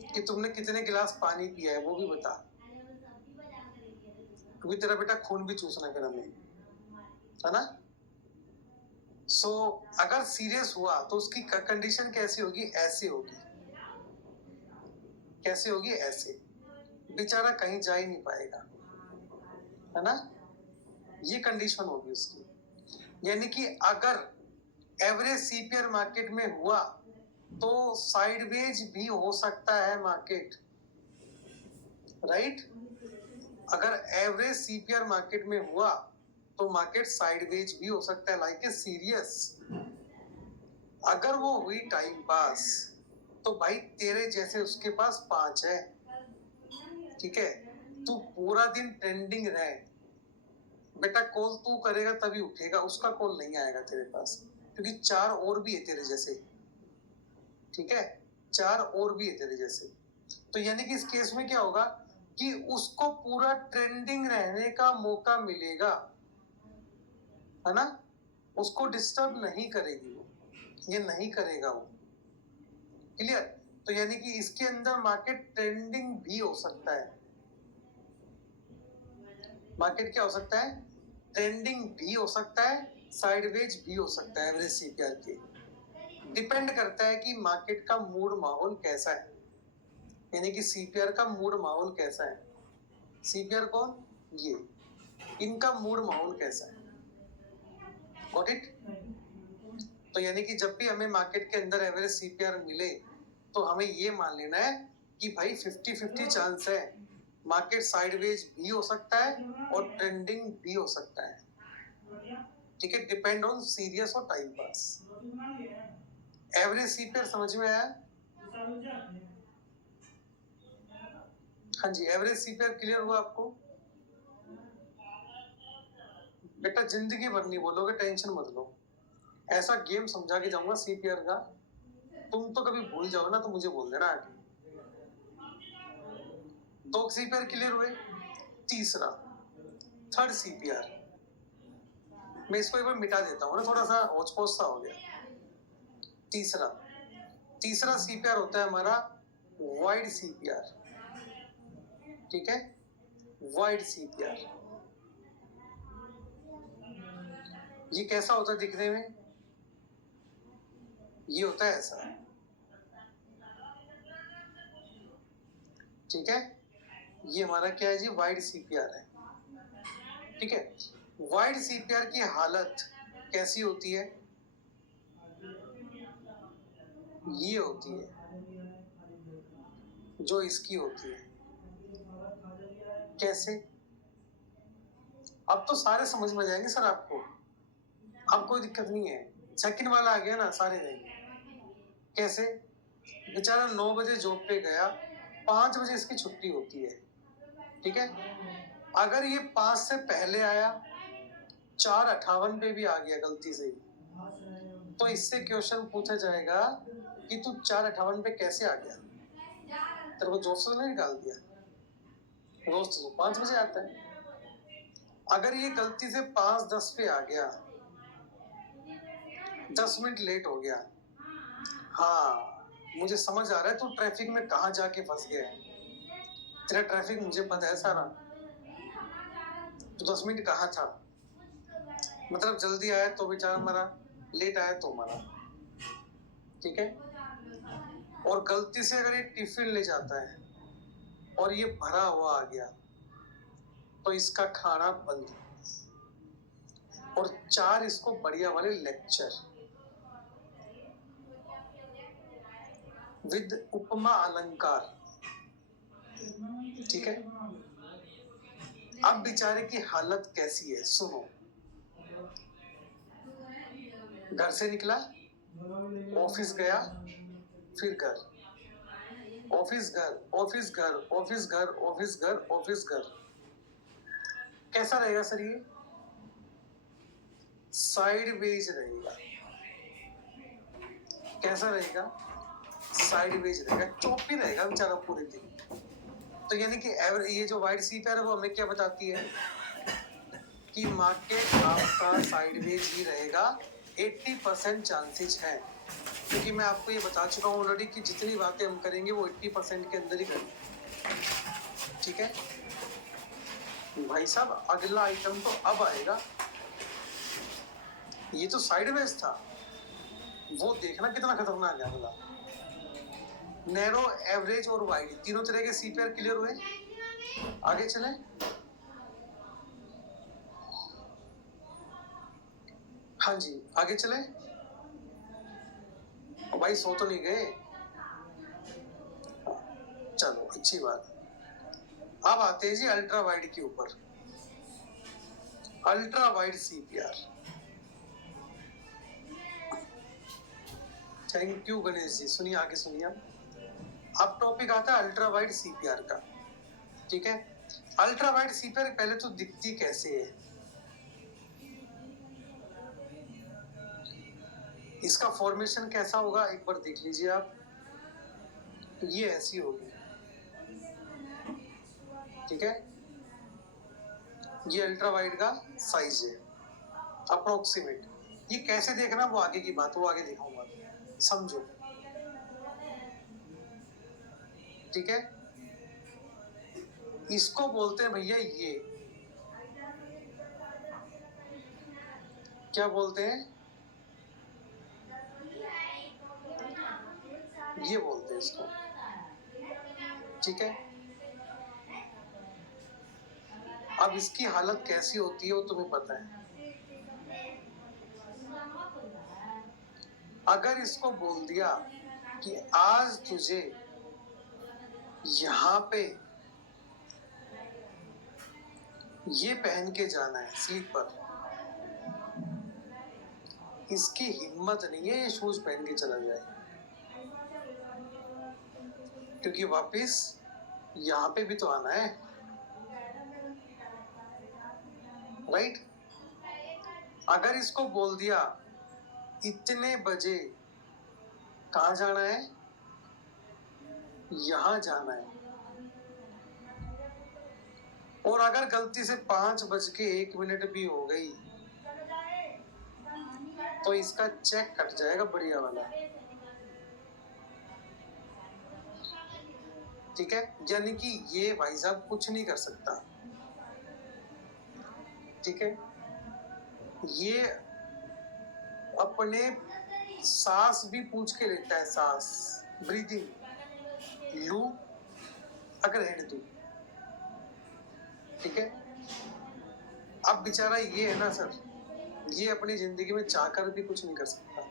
कि तुमने कितने गिलास पानी पिया है वो भी बता, क्योंकि तेरा बेटा खून भी चूसना फिर हमें, है ना। सो अगर सीरियस हुआ तो उसकी कंडीशन कैसी होगी, ऐसे होगी। कैसे होगी, ऐसे। बेचारा कहीं जा ही नहीं पाएगा, है ना। ये कंडीशन होगी उसकी। यानी कि अगर एवरेज सीपीआर मार्केट में हुआ तो साइडवेज भी हो सकता है मार्केट, राइट। अगर एवरेज सीपीआर मार्केट में हुआ तो मार्केट साइडवेज भी हो सकता है, लाइक ए सीरियस। अगर वो हुई टाइम पास तो भाई तेरे जैसे उसके पास 5 है, ठीक है। तू पूरा दिन ट्रेंडिंग रहे बेटा, कॉल तू करेगा तभी उठेगा, उसका कॉल नहीं आएगा तेरे पास, क्योंकि 4 और भी है तेरे जैसे, ठीक है। 4 और भी है तेरे जैसे। तो यानी कि इस केस में क्या होगा कि उसको पूरा ट्रेंडिंग रहने का मौका मिलेगा, है ना। उसको डिस्टर्ब नहीं करेगी वो, ये नहीं करेगा वो, क्लियर। तो यानी कि इसके अंदर मार्केट ट्रेंडिंग भी हो सकता है। मार्केट क्या हो सकता है, ट्रेंडिंग भी हो सकता है, साइडवेज भी हो सकता है एवरेज सीपीआर के। डिपेंड करता है कि मार्केट का मूड माहौल कैसा है, यानी कि सीपीआर का मूड माहौल कैसा है। सीपीआर कौन, ये, इनका मूड माहौल कैसा है, गॉट इट। तो यानी कि जब भी हमें मार्केट के अंदर एवरेज सीपीआर मिले तो हमें ये मान लेना है कि भाई 50-50 चांस है, मार्केट साइडवेज भी हो सकता है और ट्रेंडिंग भी हो सकता है, ठीक है। डिपेंड ऑन सीरियस और टाइम पास। एवरेज सीपीआर समझ में आया, हाँ जी। एवरेज सीपीआर क्लियर हुआ आपको। बेटा जिंदगी भर नहीं बोलोगे, टेंशन मत लो, ऐसा गेम समझा के जाऊंगा सीपीआर का, तुम तो कभी भूल जाओ ना तो मुझे बोल देना आके। 2 सीपीआर क्लियर हुए। तीसरा, थर्ड सीपीआर, मैं इसको एक बार मिटा देता हूँ ना, थोड़ा सा होच-पोच सा हो गया। तीसरा सीपीआर होता है हमारा वाइड सीपीआर, ठीक है। वाइड सीपीआर ये कैसा होता है दिखने में, ये होता है ऐसा, ठीक है। ये हमारा क्या है जी, वाइड सीपीआर है, ठीक है। वाइड सीपीआर की हालत कैसी होती है, ये होती है जो इसकी होती है। कैसे, अब तो सारे समझ में जाएंगे सर आपको, अब कोई दिक्कत नहीं है। सेकंड वाला आ गया ना, सारे रहेंगे। कैसे, बेचारा 9 बजे जॉब पे गया, 5 बजे इसकी छुट्टी होती है, ठीक है। अगर ये 5 से पहले आया, 4:58 पे भी आ गया गलती से, तो इससे क्वेश्चन पूछा जाएगा कि तू 4:58 पे कैसे आ गया, तेरे को जॉब से नहीं निकाल दिया, रोज तो 5 बजे आता है। अगर ये गलती से 5:10 पे आ गया, 10 मिनट लेट हो गया, हाँ मुझे समझ आ रहा है तू ट्रैफिक में कहाँ जाके फंस गया है, तेरा ट्रैफिक मुझे पता है सारा, तो 10 मिनट कहाँ था, मतलब जल्दी आया तो बेचारा मरा, लेट आया तो मरा, ठीक है। और गलती से अगर ये टिफिन ले जाता है और ये भरा हुआ आ गया तो इसका खाना बंद। और 4 इसको बढ़िया वाले लेक्चर विद उपमा अलंकार, ठीक है। अब बेचारे की हालत कैसी है सुनो। घर से निकला, ऑफिस गया, फिर घर, ऑफिस घर, ऑफिस घर, ऑफिस घर, ऑफिस घर, ऑफिस घर। कैसा रहेगा सर ये, साइडवेज रहेगा। कैसा रहेगा, साइडवेज रहेगा, चौपी रहेगा बेचारा पूरे दिन। तो यानी कि ये जो वाइड सीपीआर है वो हमें क्या बताती है, कि मार्केट आपका साइडवेज ही रहेगा, 80% चांसेस है, क्योंकि मैं आपको ये बता चुका हूँ ऑलरेडी कि जितनी बातें हम करेंगे वो 80% के अंदर ही करेंगे। ठीक है भाई साहब, अगला आइटम तो अब आएगा। ये तो साइडवेज था, वो देखना कितना खतरनाक है। अगला नैरो, एवरेज और वाइड, तीनों तरह के सीपीआर क्लियर हुए। आगे चले, हाँ जी आगे चले। भाई सो तो नहीं गए, चलो अच्छी बात। अब आते हैं जी अल्ट्रा वाइड के ऊपर। Ultra wide CPR, thank you Ganesh ji. सुनिए आगे सुनिए। अब टॉपिक आता है अल्ट्रा वाइड सीपीआर का। ठीक है, अल्ट्रा वाइड सीपीआर पहले तो दिखती कैसे है, इसका फॉर्मेशन कैसा होगा एक बार देख लीजिए आप। ये ऐसी होगी, ठीक है, ये अल्ट्रा वाइड का साइज है अप्रोक्सीमेट। ये कैसे देखना वो आगे की बात, वो आगे दिखाऊंगा, समझो। ठीक है, इसको बोलते हैं भैया, ये क्या बोलते हैं, ये बोलते हैं इसको। ठीक है, अब इसकी हालत कैसी होती है वो तुम्हें पता है। अगर इसको बोल दिया कि आज तुझे यहाँ पे ये पहन के जाना है स्लीपर, इसकी हिम्मत नहीं है ये शूज पहन के चला जाए, क्योंकि वापस यहाँ पे भी तो आना है, राइट। अगर इसको बोल दिया इतने बजे कहाँ जाना है, यहाँ जाना है, और अगर गलती से 5:01 भी हो गई तो इसका चेक कट जाएगा बढ़िया वाला। ठीक है, यानी कि ये भाई साहब कुछ नहीं कर सकता। ठीक है, ये अपने सांस भी पूछ के लेता है, सांस, ब्रीदिंग, लू अगर हेड दू। ठीक है, अब बेचारा ये है ना सर, ये अपनी जिंदगी में चाहकर भी कुछ नहीं कर सकता।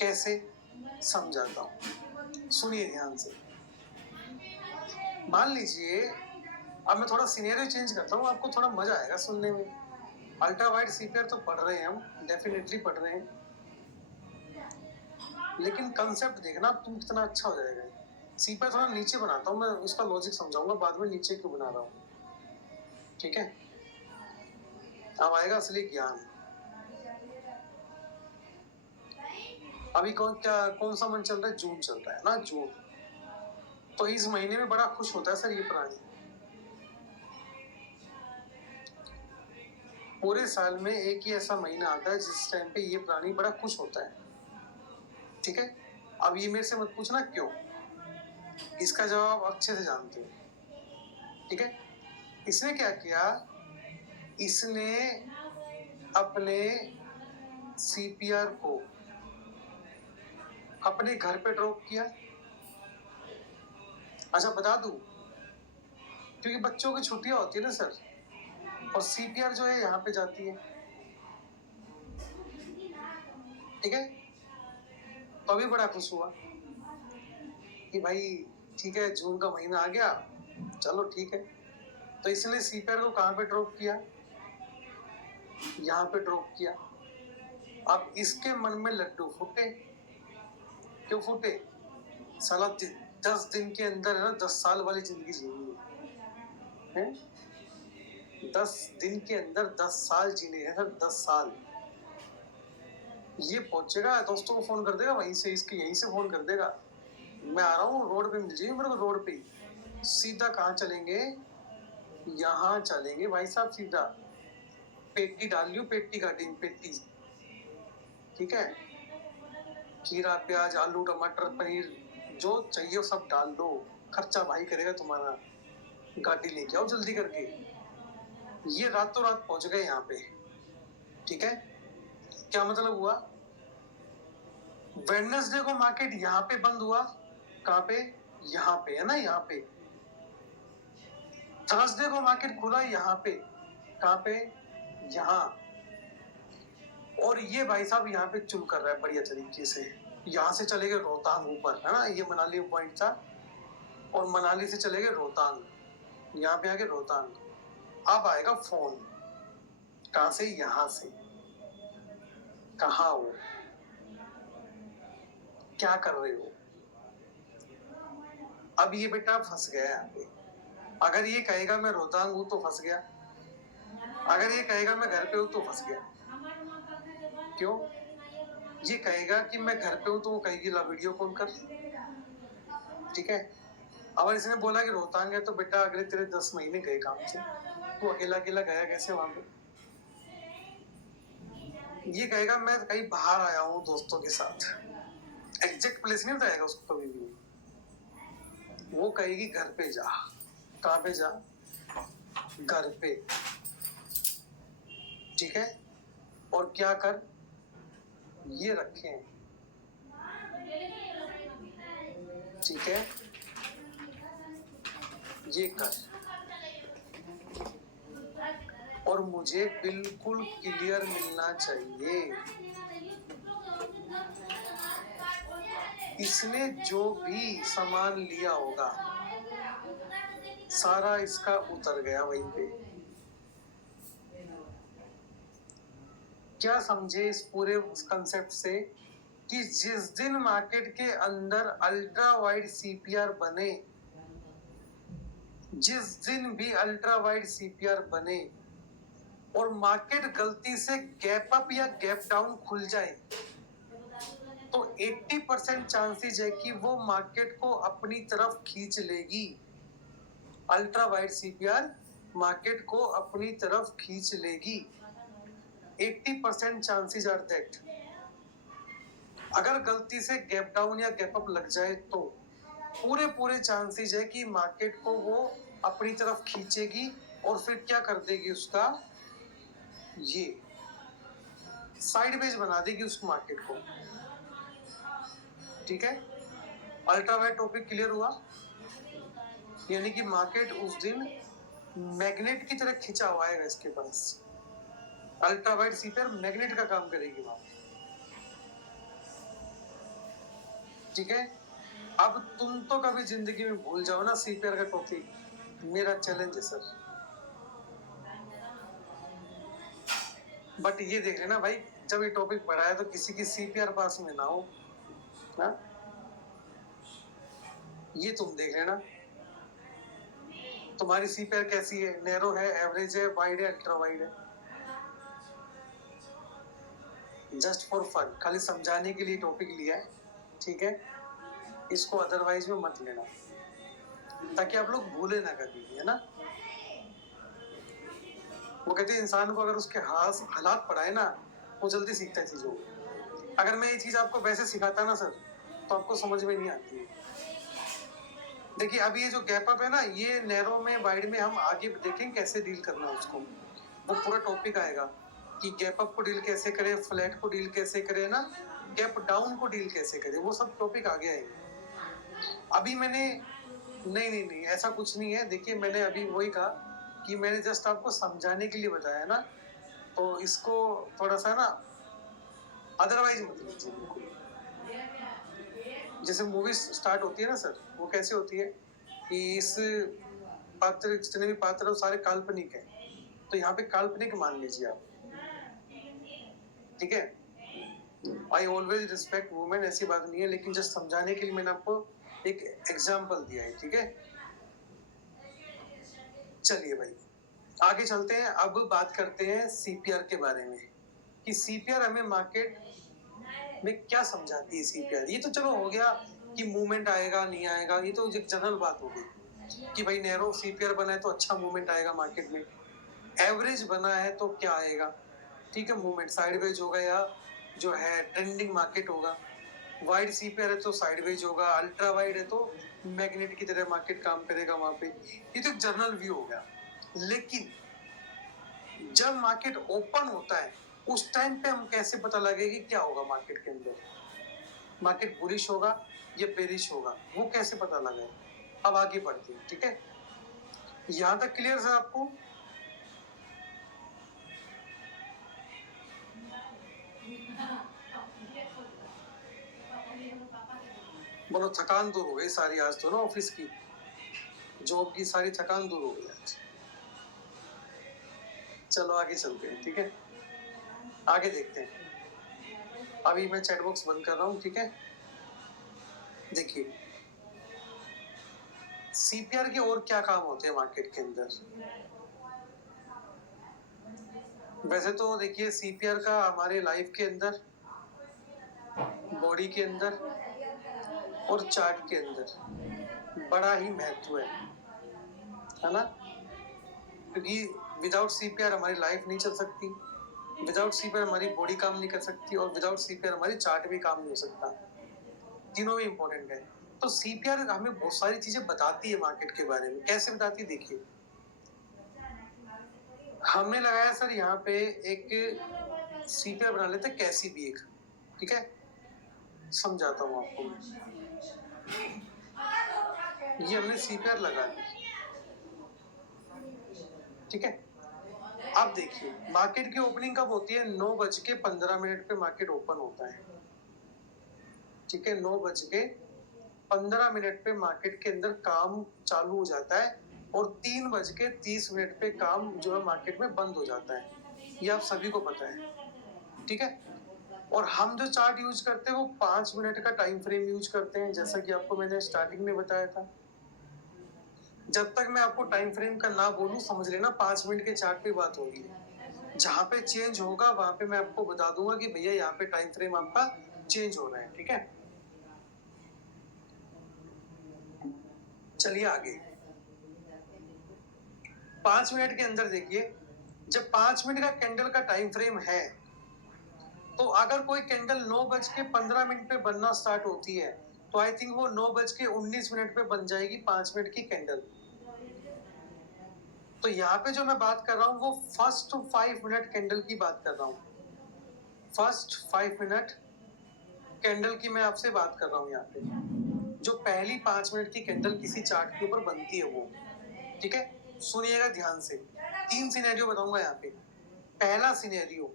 कैसे, समझाता हूं, सुनिए ध्यान से। मान लीजिए, अब मैं थोड़ा सिनेरियो चेंज करता हूँ, आपको थोड़ा मजा आएगा सुनने में। अल्ट्रा वाइड सीपीआर तो पढ़ रहे हैं हम, डेफिनेटली पढ़ रहे हैं, लेकिन कंसेप्ट देखना तुम कितना अच्छा हो जाएगा। सीपीआर थोड़ा नीचे बनाता हूँ मैं, उसका लॉजिक समझाऊंगा बाद में नीचे क्यों बना रहा हूँ। ठीक है, अब आएगा असली ज्ञान। अभी कौन सा मंथ चल रहा है, जून चल रहा है ना, जून। तो इस महीने में बड़ा खुश होता है सर ये प्राणी। पूरे साल में एक ही ऐसा महीना आता है जिस टाइम पे ये प्राणी बड़ा खुश होता है। ठीक है, अब ये मेरे से मत पूछना क्यों, इसका जवाब अच्छे से जानते हो। ठीक है, इसने क्या किया, इसने अपने सीपीआर को अपने घर पे ड्रॉप किया। अच्छा बता दूं, क्योंकि बच्चों की छुट्टियां होती है ना सर, और सीपीआर जो है यहाँ पे जाती है। ठीक है, तो अभी बड़ा खुश हुआ कि भाई ठीक है जून का महीना आ गया, चलो ठीक है। तो इसने सीपीआर को कहाँ पे ड्रॉप किया, यहाँ पे ड्रॉप किया। अब इसके मन में लड्डू फूटे। क्यों फूटे, साला 10 दिन के अंदर है ना 10 साल वाली जिंदगी जीनी है, 10 दिन के अंदर 10 साल जीने हैं सर, 10 साल। ये पहुंचेगा, दोस्तों को फोन कर देगा वहीं से, इसके यहीं से फोन कर देगा, मैं आ रहा हूँ रोड पे मिल जाइए मेरे को, रोड पे सीधा कहाँ चलेंगे, यहाँ चलेंगे भाई साहब सीधा। पेटी डाल लियो, पेटी काटी पेटी, ठीक है। खीरा, प्याज, आलू, टमाटर, पनीर जो चाहिए सब डाल दो, खर्चा भाई करेगा तुम्हारा। गाड़ी लेके आओ जल्दी करके। ये रातों रात पहुंच गए यहाँ पे, ठीक है। क्या मतलब हुआ, वेडनेसडे को मार्केट यहाँ पे बंद हुआ, कहाँ पे, यहाँ पे, है ना, यहाँ पे। थर्सडे को मार्केट खुला यहाँ पे, कहाँ पे, यहाँ। और ये भाई साहब यहाँ पे चुल कर रहा है बढ़िया तरीके से। यहाँ से चले गए रोहतांग ऊपर, है ना, ये मनाली पॉइंट था, और मनाली से चले गए रोहतांग, यहाँ पे आके रोहतांग। अब आएगा फोन, कहाँ से, यहाँ से। कहाँ हो, क्या कर रहे हो। अब ये बेटा फंस गया यहाँ पे। अगर ये कहेगा मैं रोहतांग हूं तो फंस गया, अगर ये कहेगा मैं घर पे हूं तो फंस गया। क्यों, ये कहेगा कि मैं घर पे हूं तो वो कहेगी ला वीडियो कॉल कर, ठीक है। अगर इसने बोला कि रोहतांग है तो बेटा अगले तेरे 10 महीने गए काम से, तू अकेला अकेला गया कैसे वहां पे। ये कहेगा मैं कहीं बाहर आया हूँ दोस्तों के साथ, एग्जैक्ट प्लेस नहीं बताएगा उसको कभी भी। वो कहेगी घर पे जा, कहाँ पे जा, घर पे, ठीक है। और क्या कर, ये रखे हैं, ठीक है, ये कर। और मुझे बिल्कुल क्लियर मिलना चाहिए, इसने जो भी सामान लिया होगा सारा इसका उतर गया वहीं पे। क्या समझे इस पूरे कंसेप्ट से कि जिस दिन मार्केट के अंदर अल्ट्रा वाइड सीपीआर बने, जिस दिन भी अल्ट्रा वाइड सीपीआर बने और मार्केट गलती से गैप अप या गैप डाउन खुल जाए, तो 80% चांसेस है कि वो मार्केट को अपनी तरफ खींच लेगी। अल्ट्रा वाइड सीपीआर मार्केट को अपनी तरफ खींच लेगी, 80% चांसेस आर दैट। अगर गलती से गैप डाउन या गैप अप लग जाए तो पूरे चांसेस है कि मार्केट को वो अपनी तरफ खींचेगी और फिर क्या कर देगी, उसका ये साइडवेज बना देगी उस मार्केट को, ठीक है। अल्ट्रा वाइड टॉपिक क्लियर हुआ, यानी कि मार्केट उस दिन मैग्नेट की तरह खिंचा हुआ है इसके पास। अल्ट्रा वाइड सीपीआर मैग्नेट का काम करेगी वहां, ठीक है। अब तुम तो कभी जिंदगी में भूल जाओ ना सीपीआर का टॉपिक, मेरा चैलेंज है सर। बट ये देख लेना भाई, जब ये टॉपिक पढ़ा है तो किसी की सीपीआर पास में ना हो ना, ये तुम देख लेना तुम्हारी सीपीआर कैसी है, नैरो है, एवरेज है, वाइड है, अल्ट्रा वाइड है। जस्ट फॉर फन, खाली समझाने के लिए टॉपिक लिया है, ठीक है। इसको अदरवाइज में मत लेना, ताकि आप लोग भूले ना कभी, है ना। वो कहते हैं इंसान को अगर उसके हालात पढ़ाए ना, वो जल्दी सीखता है चीजों को। अगर मैं ये चीज आपको वैसे सिखाता ना सर, तो आपको समझ में नहीं आती है। देखिए अभी ये जो गैप अप है ना, ये नैरो में वाइड में हम आगे देखेंगे कैसे डील करना है उसको। वो पूरा टॉपिक आएगा कि गैप अप को डील कैसे करें, फ्लैट को डील कैसे करें ना, गैप डाउन को डील कैसे करें, वो सब टॉपिक आगे आएंगे। अभी मैंने नहीं ऐसा कुछ नहीं है। देखिए मैंने अभी वही कहा कि मैंने जस्ट आपको समझाने के लिए बताया ना, तो इसको थोड़ा सा ना अदरवाइज मत लीजिए बिल्कुल। जैसे मूवी स्टार्ट होती है ना सर, वो कैसे होती है कि इस पात्र, जितने भी पात्र है सारे काल्पनिक है, तो यहाँ पे काल्पनिक मान लीजिए आप, ठीक है। आई ऑलवेज रिस्पेक्ट वुमेन, ऐसी बात नहीं है, लेकिन जस्ट समझाने के लिए मैंने आपको एक एग्जाम्पल दिया है, ठीक है। चलिए भाई आगे चलते हैं। अब बात करते हैं सीपीआर के बारे में कि सीपीआर हमें मार्केट में क्या समझाती है। सीपीआर ये तो चलो हो गया कि मूवमेंट आएगा नहीं आएगा, ये तो एक जनरल बात हो गई कि भाई नैरो सीपीआर बना है तो अच्छा मूवमेंट आएगा मार्केट में। एवरेज बना है तो क्या आएगा, ठीक है, मूवमेंट साइडवेज होगा या जो है ट्रेंडिंग मार्केट होगा। वाइड सीपीआर है तो साइडवेज होगा, अल्ट्रा वाइड है तो मैग्नेट की तरह मार्केट काम करेगा वहां पे। ये तो एक जनरल व्यू हो गया। लेकिन जब मार्केट ओपन होता है उस टाइम पे हम कैसे पता लगेगी क्या होगा मार्केट के अंदर, मार्केट बुलिश होगा या बेरिश होगा, वो कैसे पता लगे। अब आगे बढ़ते हैं, ठीक है, यहां तक क्लियर है आपको? बोलो, थकान दूर हो गई सारी आज तो ना, ऑफिस की जॉब की सारी थकान दूर हो गई आज। चलो आगे चलते हैं, ठीक है, आगे देखते हैं। अभी मैं चैट बॉक्स बंद कर रहा हूँ, ठीक है। देखिए सीपीआर के और क्या काम होते हैं मार्केट के अंदर। वैसे तो देखिए सीपीआर का हमारे लाइफ के अंदर, बॉडी के अंदर और चार्ट के अंदर बड़ा ही महत्व है ना, क्योंकि विदाउट सीपीआर हमारी लाइफ नहीं चल सकती, विदाउट सीपीआर हमारी बॉडी काम नहीं कर सकती और विदाउट सीपीआर हमारी चार्ट भी काम नहीं हो सकता। तीनों भी इंपॉर्टेंट है। तो सीपीआर हमें बहुत सारी चीजें बताती है मार्केट के बारे में। कैसे बताती है, देखिए हमने लगाया सर यहाँ पे एक सीपीआर बना लेते, कैसी भी एक, ठीक है, समझाता हूँ आपको मैं। ये हमने सीपीआर लगा दी, ठीक है। अब देखिए मार्केट की ओपनिंग कब होती है, 9:15 पे मार्केट ओपन होता है, ठीक है। 9:15 पे मार्केट के अंदर काम चालू हो जाता है और 3:30 पे काम जो है मार्केट में बंद हो जाता है। ये आप सभी को पता है, ठीक है। और हम जो चार्ट यूज करते हैं वो 5 मिनट का टाइम फ्रेम यूज करते हैं, जैसा कि आपको मैंने स्टार्टिंग में बताया था। जब तक मैं आपको टाइम फ्रेम का ना बोलूं समझ लेना 5 मिनट के चार्ट पे बात होगी। जहां पे चेंज होगा वहां पे मैं आपको बता दूंगा कि भैया यहाँ पे टाइम फ्रेम आपका चेंज हो रहा है, ठीक है। चलिए आगे 5 मिनट के अंदर देखिए, जब 5 मिनट का कैंडल का टाइम फ्रेम है तो अगर कोई कैंडल 9:15 पे बनना स्टार्ट होती है तो आई थिंक वो 9:19 पे बन जाएगी 5 मिनट की कैंडल। तो यहाँ पे जो मैं बात कर रहा हूँ वो फर्स्ट 5 मिनट कैंडल की बात कर रहा हूँ। फर्स्ट 5 मिनट कैंडल की मैं आपसे बात कर रहा हूँ यहाँ पे, जो पहली 5 मिनट की कैंडल किसी चार्ट के ऊपर बनती है वो, ठीक है। सुनिएगा ध्यान से, 3 सिनेरियो बताऊंगा यहाँ पे। पहला सिनेरियो,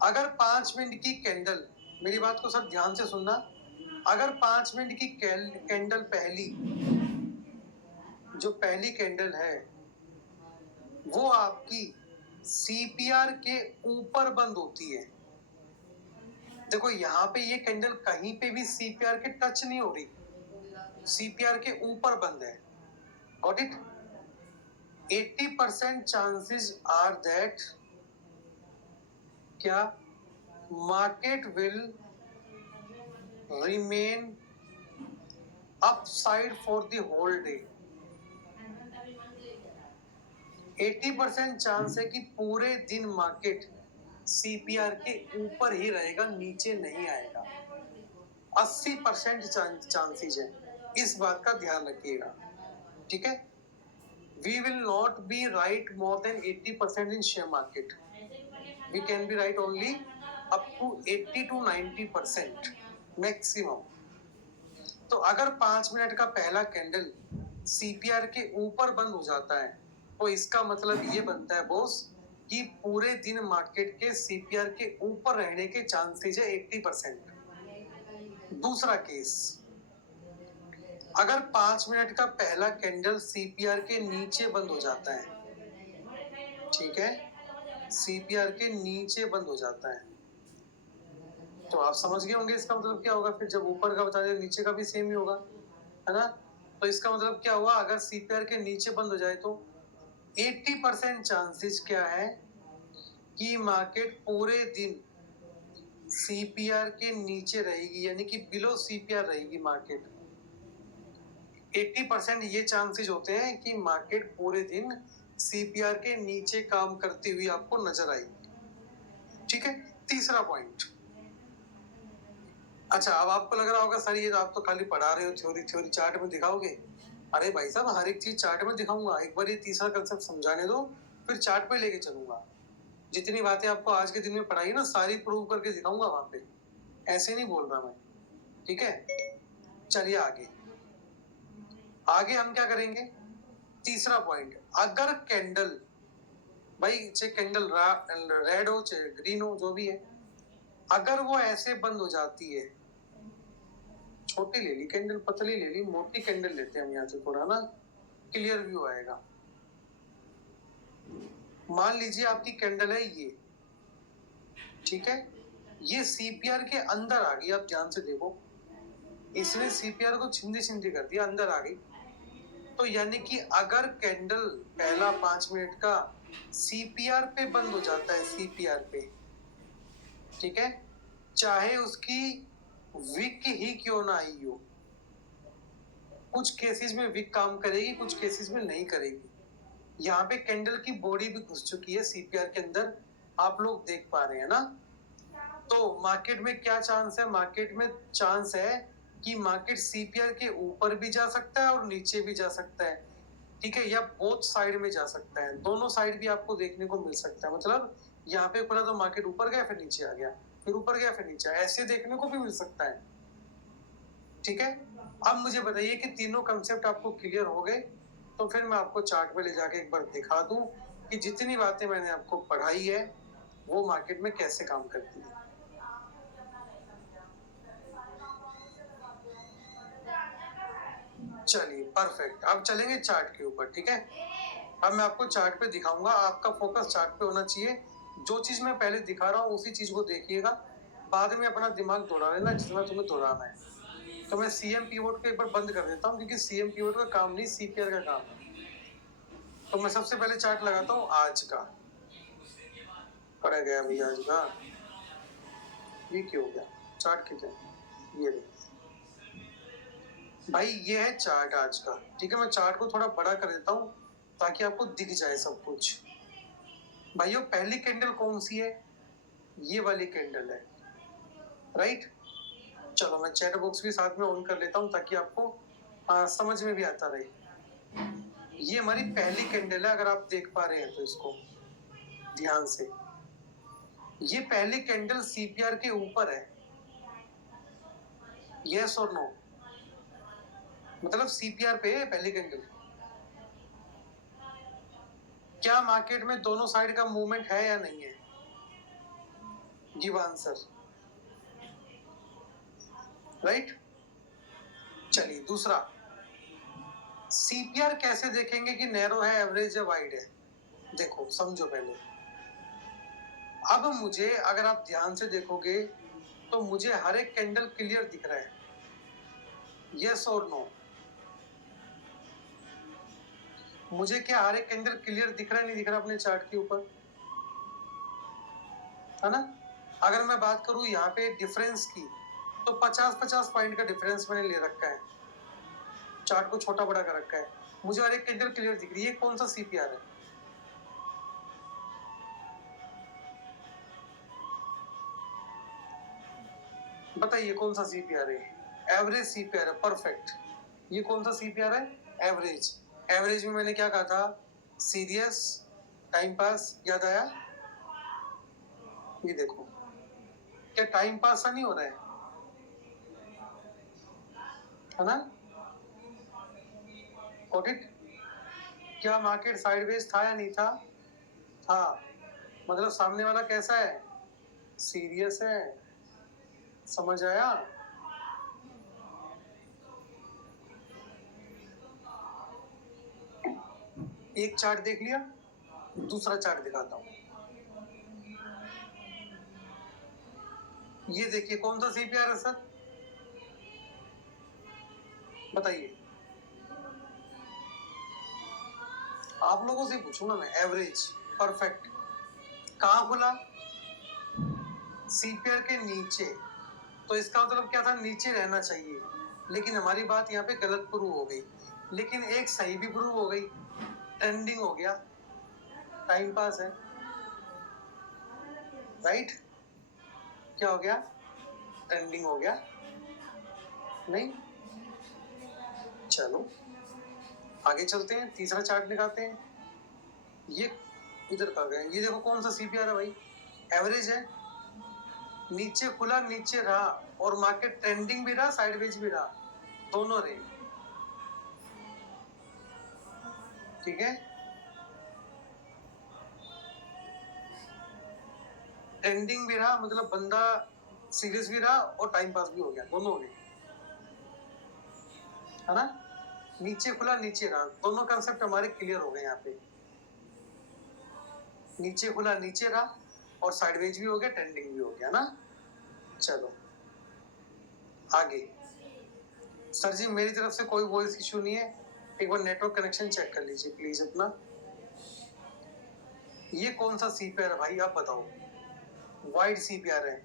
अगर 5 मिनट की कैंडल, मेरी बात को सब ध्यान से सुनना, अगर 5 मिनट की कैंडल पहली, जो पहली कैंडल है वो आपकी सीपीआर के ऊपर बंद होती है। देखो यहाँ पे ये कैंडल कहीं पे भी सीपीआर के टच नहीं हो रही, सीपीआर के ऊपर बंद है। Got it? 80% chances are that क्या market will remain upside for the whole day. 80% chance है कि पूरे दिन मार्केट सीपीआर के ऊपर ही रहेगा, नीचे नहीं आएगा। 80% चांसेस है, इस बात का ध्यान रखिएगा, ठीक है। We will not be right more than 80% in share market, we can be right only up to 80 to 90% maximum. तो अगर 5 मिनट का पहला कैंडल सीपीआर के ऊपर बंद हो जाता है तो इसका मतलब ये बनता है बॉस कि पूरे दिन मार्केट के सीपीआर के ऊपर रहने के चांसेस है 80%। दूसरा केस, अगर 5 मिनट का पहला कैंडल सीपीआर के नीचे बंद हो जाता है, ठीक है, सीपीआर के नीचे बंद हो जाता है, तो आप समझ गए होंगे इसका मतलब क्या होगा। फिर जब ऊपर का बता दिया नीचे का भी सेम ही होगा, है ना। तो इसका मतलब क्या हुआ, अगर सीपीआर के नीचे बंद हो जाए तो 80% चांसेस क्या है कि मार्केट पूरे दिन सीपीआर के नीचे रहेगी, यानी कि बिलो सीपीआर रहेगी मार्केट। 80% ये चांसेस होते हैं कि मार्केट पूरे दिन सीपीआर के नीचे काम करती हुई आपको नजर आएगी। ठीक है, तीसरा पॉइंट। अच्छा, अब आपको लग रहा होगा सर ये आप तो खाली पढ़ा रहे हो, थ्योरी थ्योरी चार्ट में दिखाओगे। अरे भाई साहब, हर एक चीज चार्ट में दिखाऊंगा। एक बार ये तीसरा कंसेप्ट समझाने दो, फिर चार्ट पे लेके चलूंगा। जितनी बातें आपको आज के दिन में पढ़ाई ना, सारी प्रूव करके दिखाऊंगा वहां पे। ऐसे नहीं बोल रहा मैं, ठीक है। चलिए आगे आगे हम क्या करेंगे। तीसरा पॉइंट, अगर कैंडल, भाई चाहे कैंडल रेड हो चाहे ग्रीन हो, जो भी है, अगर वो ऐसे बंद हो जाती है, छोटी ले ली कैंडल, पतली ले ली, मोटी कैंडल लेते हैं हम यहाँ से, थोड़ा ना क्लियर व्यू आएगा। मान लीजिए आपकी कैंडल है ये, ठीक है, ये सीपीआर के अंदर आ गई। आप ध्यान से देखो, इसने सीपीआर को छिंदी छिंदी कर दिया, अंदर आ गई। तो यानी कि अगर कैंडल पहला 5 मिनट का सीपीआर पे बंद हो जाता है, सीपीआर पे, ठीक है, चाहे उसकी विक ही क्यों ना आई हो, कुछ केसेस में विक काम करेगी, कुछ केसेस में नहीं करेगी। यहाँ पे कैंडल की बॉडी भी घुस चुकी है सीपीआर के अंदर, आप लोग देख पा रहे हैं ना। तो मार्केट में क्या चांस है, मार्केट में चांस है कि मार्केट सीपीआर के ऊपर भी जा सकता है और नीचे भी जा सकता है, ठीक है, या बोथ साइड में जा सकता है। दोनों साइड भी आपको देखने को मिल सकता है। मतलब यहाँ पे खुला तो मार्केट ऊपर गया, फिर नीचे आ गया, फिर ऊपर गया, फिर नीचे, ऐसे देखने को भी मिल सकता है। ठीक है, अब मुझे बताइए कि तीनों कंसेप्ट आपको क्लियर हो गए, तो फिर मैं आपको चार्ट पे ले जाके एक बार दिखा दूं कि जितनी बातें मैंने आपको पढ़ाई है वो मार्केट में कैसे काम करती है। चलिए परफेक्ट, अब चलेंगे चार्ट के ऊपर, ठीक है। अब मैं आपको चार्ट पे दिखाऊंगा, आपका फोकस चार्ट पे होना चाहिए। जो चीज मैं पहले दिखा रहा हूँ उसी चीज को देखिएगा, बाद में अपना दिमाग दौड़ा लेना जितना तुम्हें दौड़ाना है। तो मैं सीएम पीवोट को एक बार बंद कर देता हूँ, क्योंकि सीएम पीवोट का काम नहीं, सीपीआर का काम है। तो मैं सबसे पहले चार्ट लगाता हूँ आज का। पड़ गया भैया आज का, ये क्यों हो गया चार्ट किधर, ये देखो भाई, ये है चार्ट आज का, ठीक है। मैं चार्ट को थोड़ा बड़ा कर देता हूँ ताकि आपको दिख जाए सब कुछ। भाइयों, पहली कैंडल कौन सी है, ये वाली कैंडल है, राइट। चलो मैं चैट बॉक्स भी साथ में ऑन कर लेता हूँ ताकि आपको समझ में भी आता रहे। ये हमारी पहली कैंडल है, अगर आप देख पा रहे हैं तो इसको ध्यान से। ये पहली कैंडल सीपीआर के ऊपर है, यस और नो, मतलब सीपीआर पे है पहली कैंडल। क्या मार्केट में दोनों साइड का मूवमेंट है या नहीं है, गिव आंसर, राइट। चलिए दूसरा, सीपीआर कैसे देखेंगे कि नैरो है, एवरेज है, वाइड है। देखो समझो पहले। अब मुझे, अगर आप ध्यान से देखोगे तो मुझे हर एक कैंडल क्लियर दिख रहा है, यस और नो। मुझे क्या हर एक कैंडल क्लियर दिख रहा है, नहीं दिख रहा अपने चार्ट के ऊपर, है ना। अगर मैं बात करूं यहाँ पे डिफरेंस की, तो 50-50 पॉइंट का डिफरेंस मैंने ले रखा है, चार्ट को छोटा बड़ा कर रखा है, मुझे हर एक कैंडल क्लियर दिख रही है। कौन सा सीपीआर है, बताइए कौन सा सीपीआर है, एवरेज सीपीआर है, परफेक्ट। ये कौन सा सीपीआर है, एवरेज। एवरेज में मैंने क्या कहा था, सीरियस, टाइम पास, याद आया। ये देखो, क्या टाइम पास सा नहीं हो रहा है ना, ऑडिट। क्या मार्केट साइडवेज था या नहीं था, था। मतलब सामने वाला कैसा है, सीरियस है, समझ आया। एक चार्ट देख लिया, दूसरा चार्ट दिखाता हूं। ये देखिए कौन सा सीपीआर है सर, बताइए। आप लोगों से पूछूंगा मैं, एवरेज, परफेक्ट। कहाँ खुला, सीपीआर के नीचे। तो इसका मतलब क्या था, नीचे रहना चाहिए, लेकिन हमारी बात यहाँ पे गलत प्रूव हो गई। लेकिन एक सही भी प्रूव हो गई, ट्रेंडिंग हो गया। टाइम पास है, राइट? क्या हो गया? ट्रेंडिंग हो गया, नहीं? चलो आगे चलते हैं, तीसरा चार्ट निकालते हैं। ये इधर का गया, ये देखो कौन सा सीपीआर है भाई, एवरेज है, नीचे खुला नीचे रहा, और मार्केट ट्रेंडिंग भी रहा साइडवेज भी रहा, दोनों रहे, ठीक है? ट्रेंडिंग भी रहा मतलब बंदा सीरियस भी रहा और टाइम पास भी हो गया, दोनों हो गए, है ना? नीचे खुला नीचे रहा, दोनों कंसेप्ट हमारे क्लियर हो गए यहाँ पे। नीचे खुला नीचे रहा और साइडवेज भी हो गया, ट्रेंडिंग भी हो गया ना। चलो आगे। सर जी मेरी तरफ से कोई वॉइस इशू नहीं है, एक बार नेटवर्क कनेक्शन चेक कर लीजिए प्लीज अपना। ये कौन सा सीपीआर है भाई आप बताओ? वाइड सीपीआर है,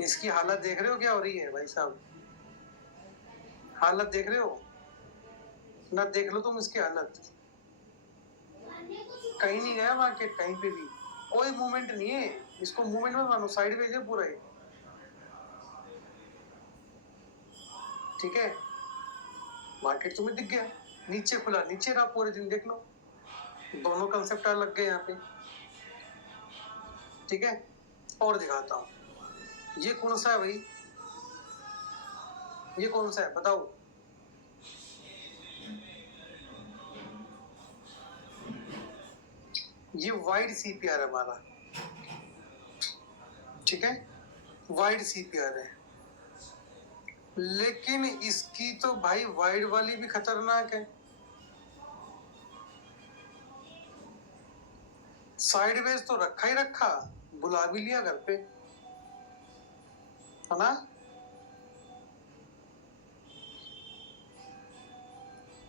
इसकी हालत देख रहे हो क्या हो रही है भाई साहब? हालत देख रहे हो ना? देख लो तुम इसकी हालत, कहीं नहीं गया मार्केट, कहीं पे भी कोई मूवमेंट नहीं है, इसको मूवमेंट में मानो, साइडवेज है पूरा ही, ठीक है? मार्केट तुम्हें दिख गया, नीचे खुला नीचे रहा पूरे दिन, देख लो दोनों कंसेप्ट लग गए यहाँ पे, ठीक है? और दिखाता हूँ, ये कौन सा है भाई? ये कौन सा है बताओ? ये वाइड सीपीआर है हमारा, ठीक है? वाइड सीपीआर है, लेकिन इसकी तो भाई वाइड वाली भी खतरनाक है, साइडवेज तो रखा ही रखा, बुला भी लिया घर पे, है ना?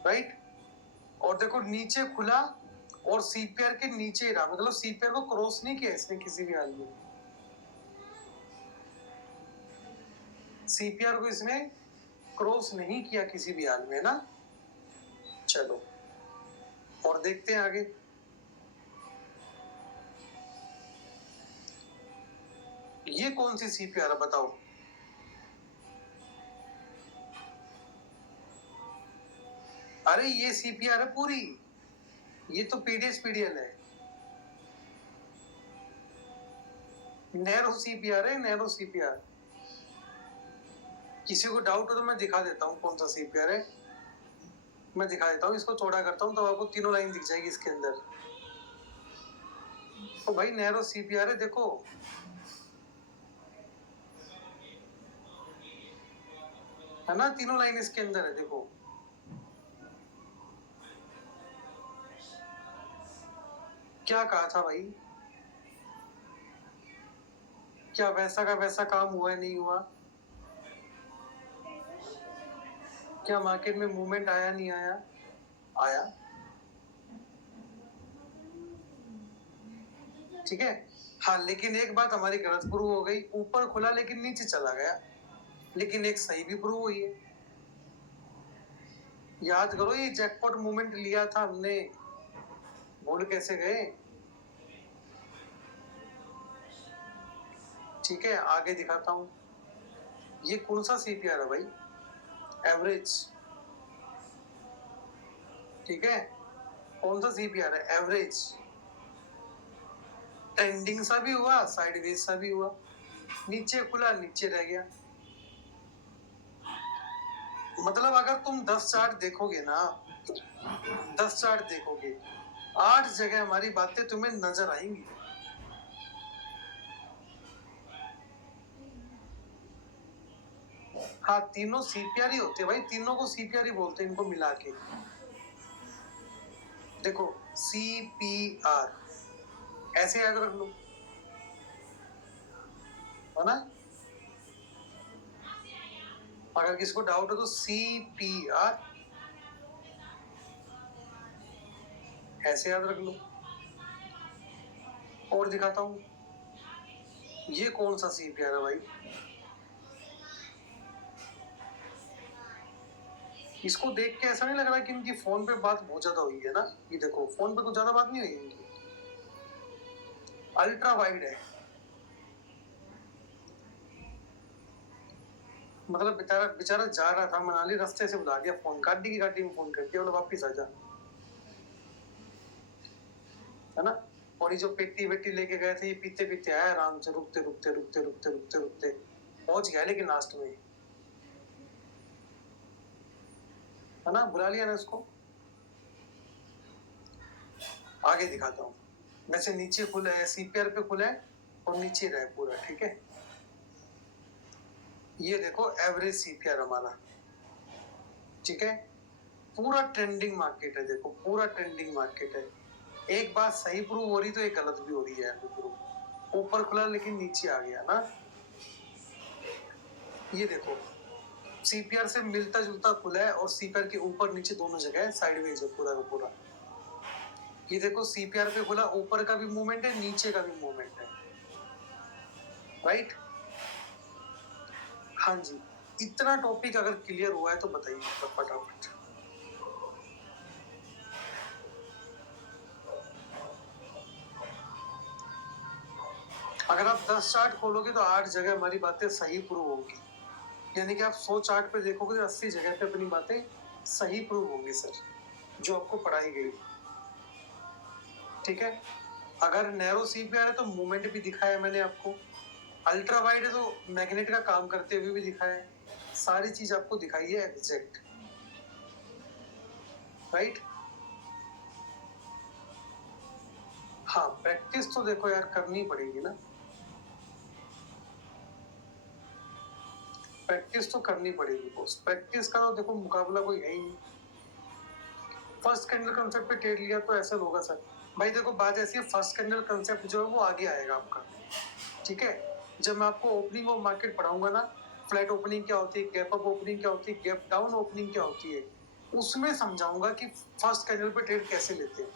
राइट? और देखो नीचे खुला और सीपीआर के नीचे ही रहा, मतलब सीपीआर को क्रॉस नहीं किया इसने किसी भी हाल में, सीपीआर को इसने क्रॉस नहीं किया किसी भी हाल में ना। चलो और देखते हैं आगे। ये कौन सी सीपीआर है बताओ? अरे ये सीपीआर है पूरी, ये तो पीडीएस पीडीएल है, नैरो सीपीआर है, नैरो सीपीआर। किसी को डाउट हो तो मैं दिखा देता हूँ कौन सा सीपीआर है, मैं दिखा देता हूँ, इसको चौड़ा करता हूँ तो आपको तीनों लाइन दिख जाएगी इसके अंदर। तो भाई नैरो सीपीआर है, देखो है ना, तीनों लाइन इसके अंदर है, देखो क्या कहा था भाई, क्या वैसा का वैसा काम हुआ नहीं हुआ? क्या मार्केट में मूवमेंट आया नहीं आया? आया, ठीक है? हाँ लेकिन एक बात हमारी गलत प्रूव हो गई, ऊपर खुला लेकिन नीचे चला गया, लेकिन एक सही भी प्रूव हुई है। याद करो ये जैकपॉट मूवमेंट लिया था हमने, भूल कैसे गए? ठीक है आगे दिखाता हूँ, ये कौन सा सीपीआर है भाई? एवरेज, ठीक है? कौन सा सीपीआर है? एवरेज। ट्रेंडिंग सा भी हुआ, साइडवेज सा भी हुआ, नीचे खुला नीचे रह गया, मतलब अगर तुम 10 चार्ट देखोगे ना, 10 चार्ट देखोगे, 8 जगह हमारी बातें तुम्हें नजर आएंगी। हाँ तीनों सीपीआर ही होते हैं भाई, तीनों को सीपीआर ही बोलते हैं इनको मिला के। देखो सीपीआर ऐसे याद रख लो, है ना? अगर किसको डाउट हो तो सीपीआर ऐसे याद रख लो। और दिखाता हूं, ये कौन सा सीपीआर है भाई? इसको देख के ऐसा नहीं लग रहा कि इनकी फोन पे बात बहुत ज्यादा हुई है ना? ये देखो फोन पे कुछ ज्यादा बात नहीं हुई इनकी, अल्ट्रा वाइड है, मतलब बेचारा बेचारा जा रहा था मनाली, रास्ते से बुला दिया फोन, गाड़ी में फोन कर दिया, बोला वापिस आ जा, है ना। और ये जो पेटी वेटी लेके गए थे, ये पीते पीते आया आराम से, रुकते रुकते रुकते रुकते रुकते रुकते पहुंच गया, लेकिन लास्ट में, है ना, बुला लिया ना इसको। आगे दिखाता हूँ, वैसे नीचे खुला है, सीपीआर पे खुला है और नीचे रहे पूरा, ठीक है। ये देखो एवरेज सीपीआर हमारा, ठीक है, पूरा ट्रेंडिंग मार्केट है, देखो पूरा ट्रेंडिंग मार्केट है। एक बात सही प्रूव हो रही तो एक गलत भी हो रही है प्रूव। ऊपर खुला लेकिन नीचे आ गया ना, ये देखो सीपीआर से मिलता जुलता खुला है और सीपीआर के ऊपर नीचे दोनों जगह साइडवेज है पूरा का पूरा। ये देखो सीपीआर पे खुला, ऊपर का भी मूवमेंट है, नीचे का भी मूवमेंट है, राइट। हाँ जी, इतना टॉपिक अगर क्लियर हुआ है तो बताइए फटाफट। अगर आप 10 चार्ट खोलोगे तो 8 जगह हमारी बातें सही प्रूव होंगी, यानी कि आप 100 चार्ट पे देखोगे तो 80 जगह पे अपनी बातें सही प्रूव होंगी सर, जो आपको पढ़ाई गई, ठीक है। अगर नैरो सीपीआर है तो मूवमेंट भी दिखाया मैंने आपको, अल्ट्रा वाइड है तो मैग्नेट का काम करते हुए भी दिखाया है, सारी चीज आपको दिखाई है एग्जैक्ट, राइट। हाँ, प्रैक्टिस तो देखो यार करनी पड़ेगी ना, प्रैक्टिस तो करनी पड़ेगी बॉस, प्रैक्टिस का तो देखो मुकाबला कोई है ही नहीं। फर्स्ट कैंडल कंसेप्ट पे ट्रेड लिया तो ऐसा होगा सर, भाई देखो बात ऐसी है, फर्स्ट कैंडल कंसेप्ट जो है वो आगे आएगा आपका, ठीक है। जब मैं आपको ओपनिंग ऑफ मार्केट पढ़ाऊंगा ना, फ्लैट ओपनिंग क्या होती है, गैप अप ओपनिंग क्या होती है, गैप डाउन ओपनिंग क्या होती है, उसमें समझाऊंगा कि फर्स्ट कैंडल पे ट्रेड कैसे लेते हैं,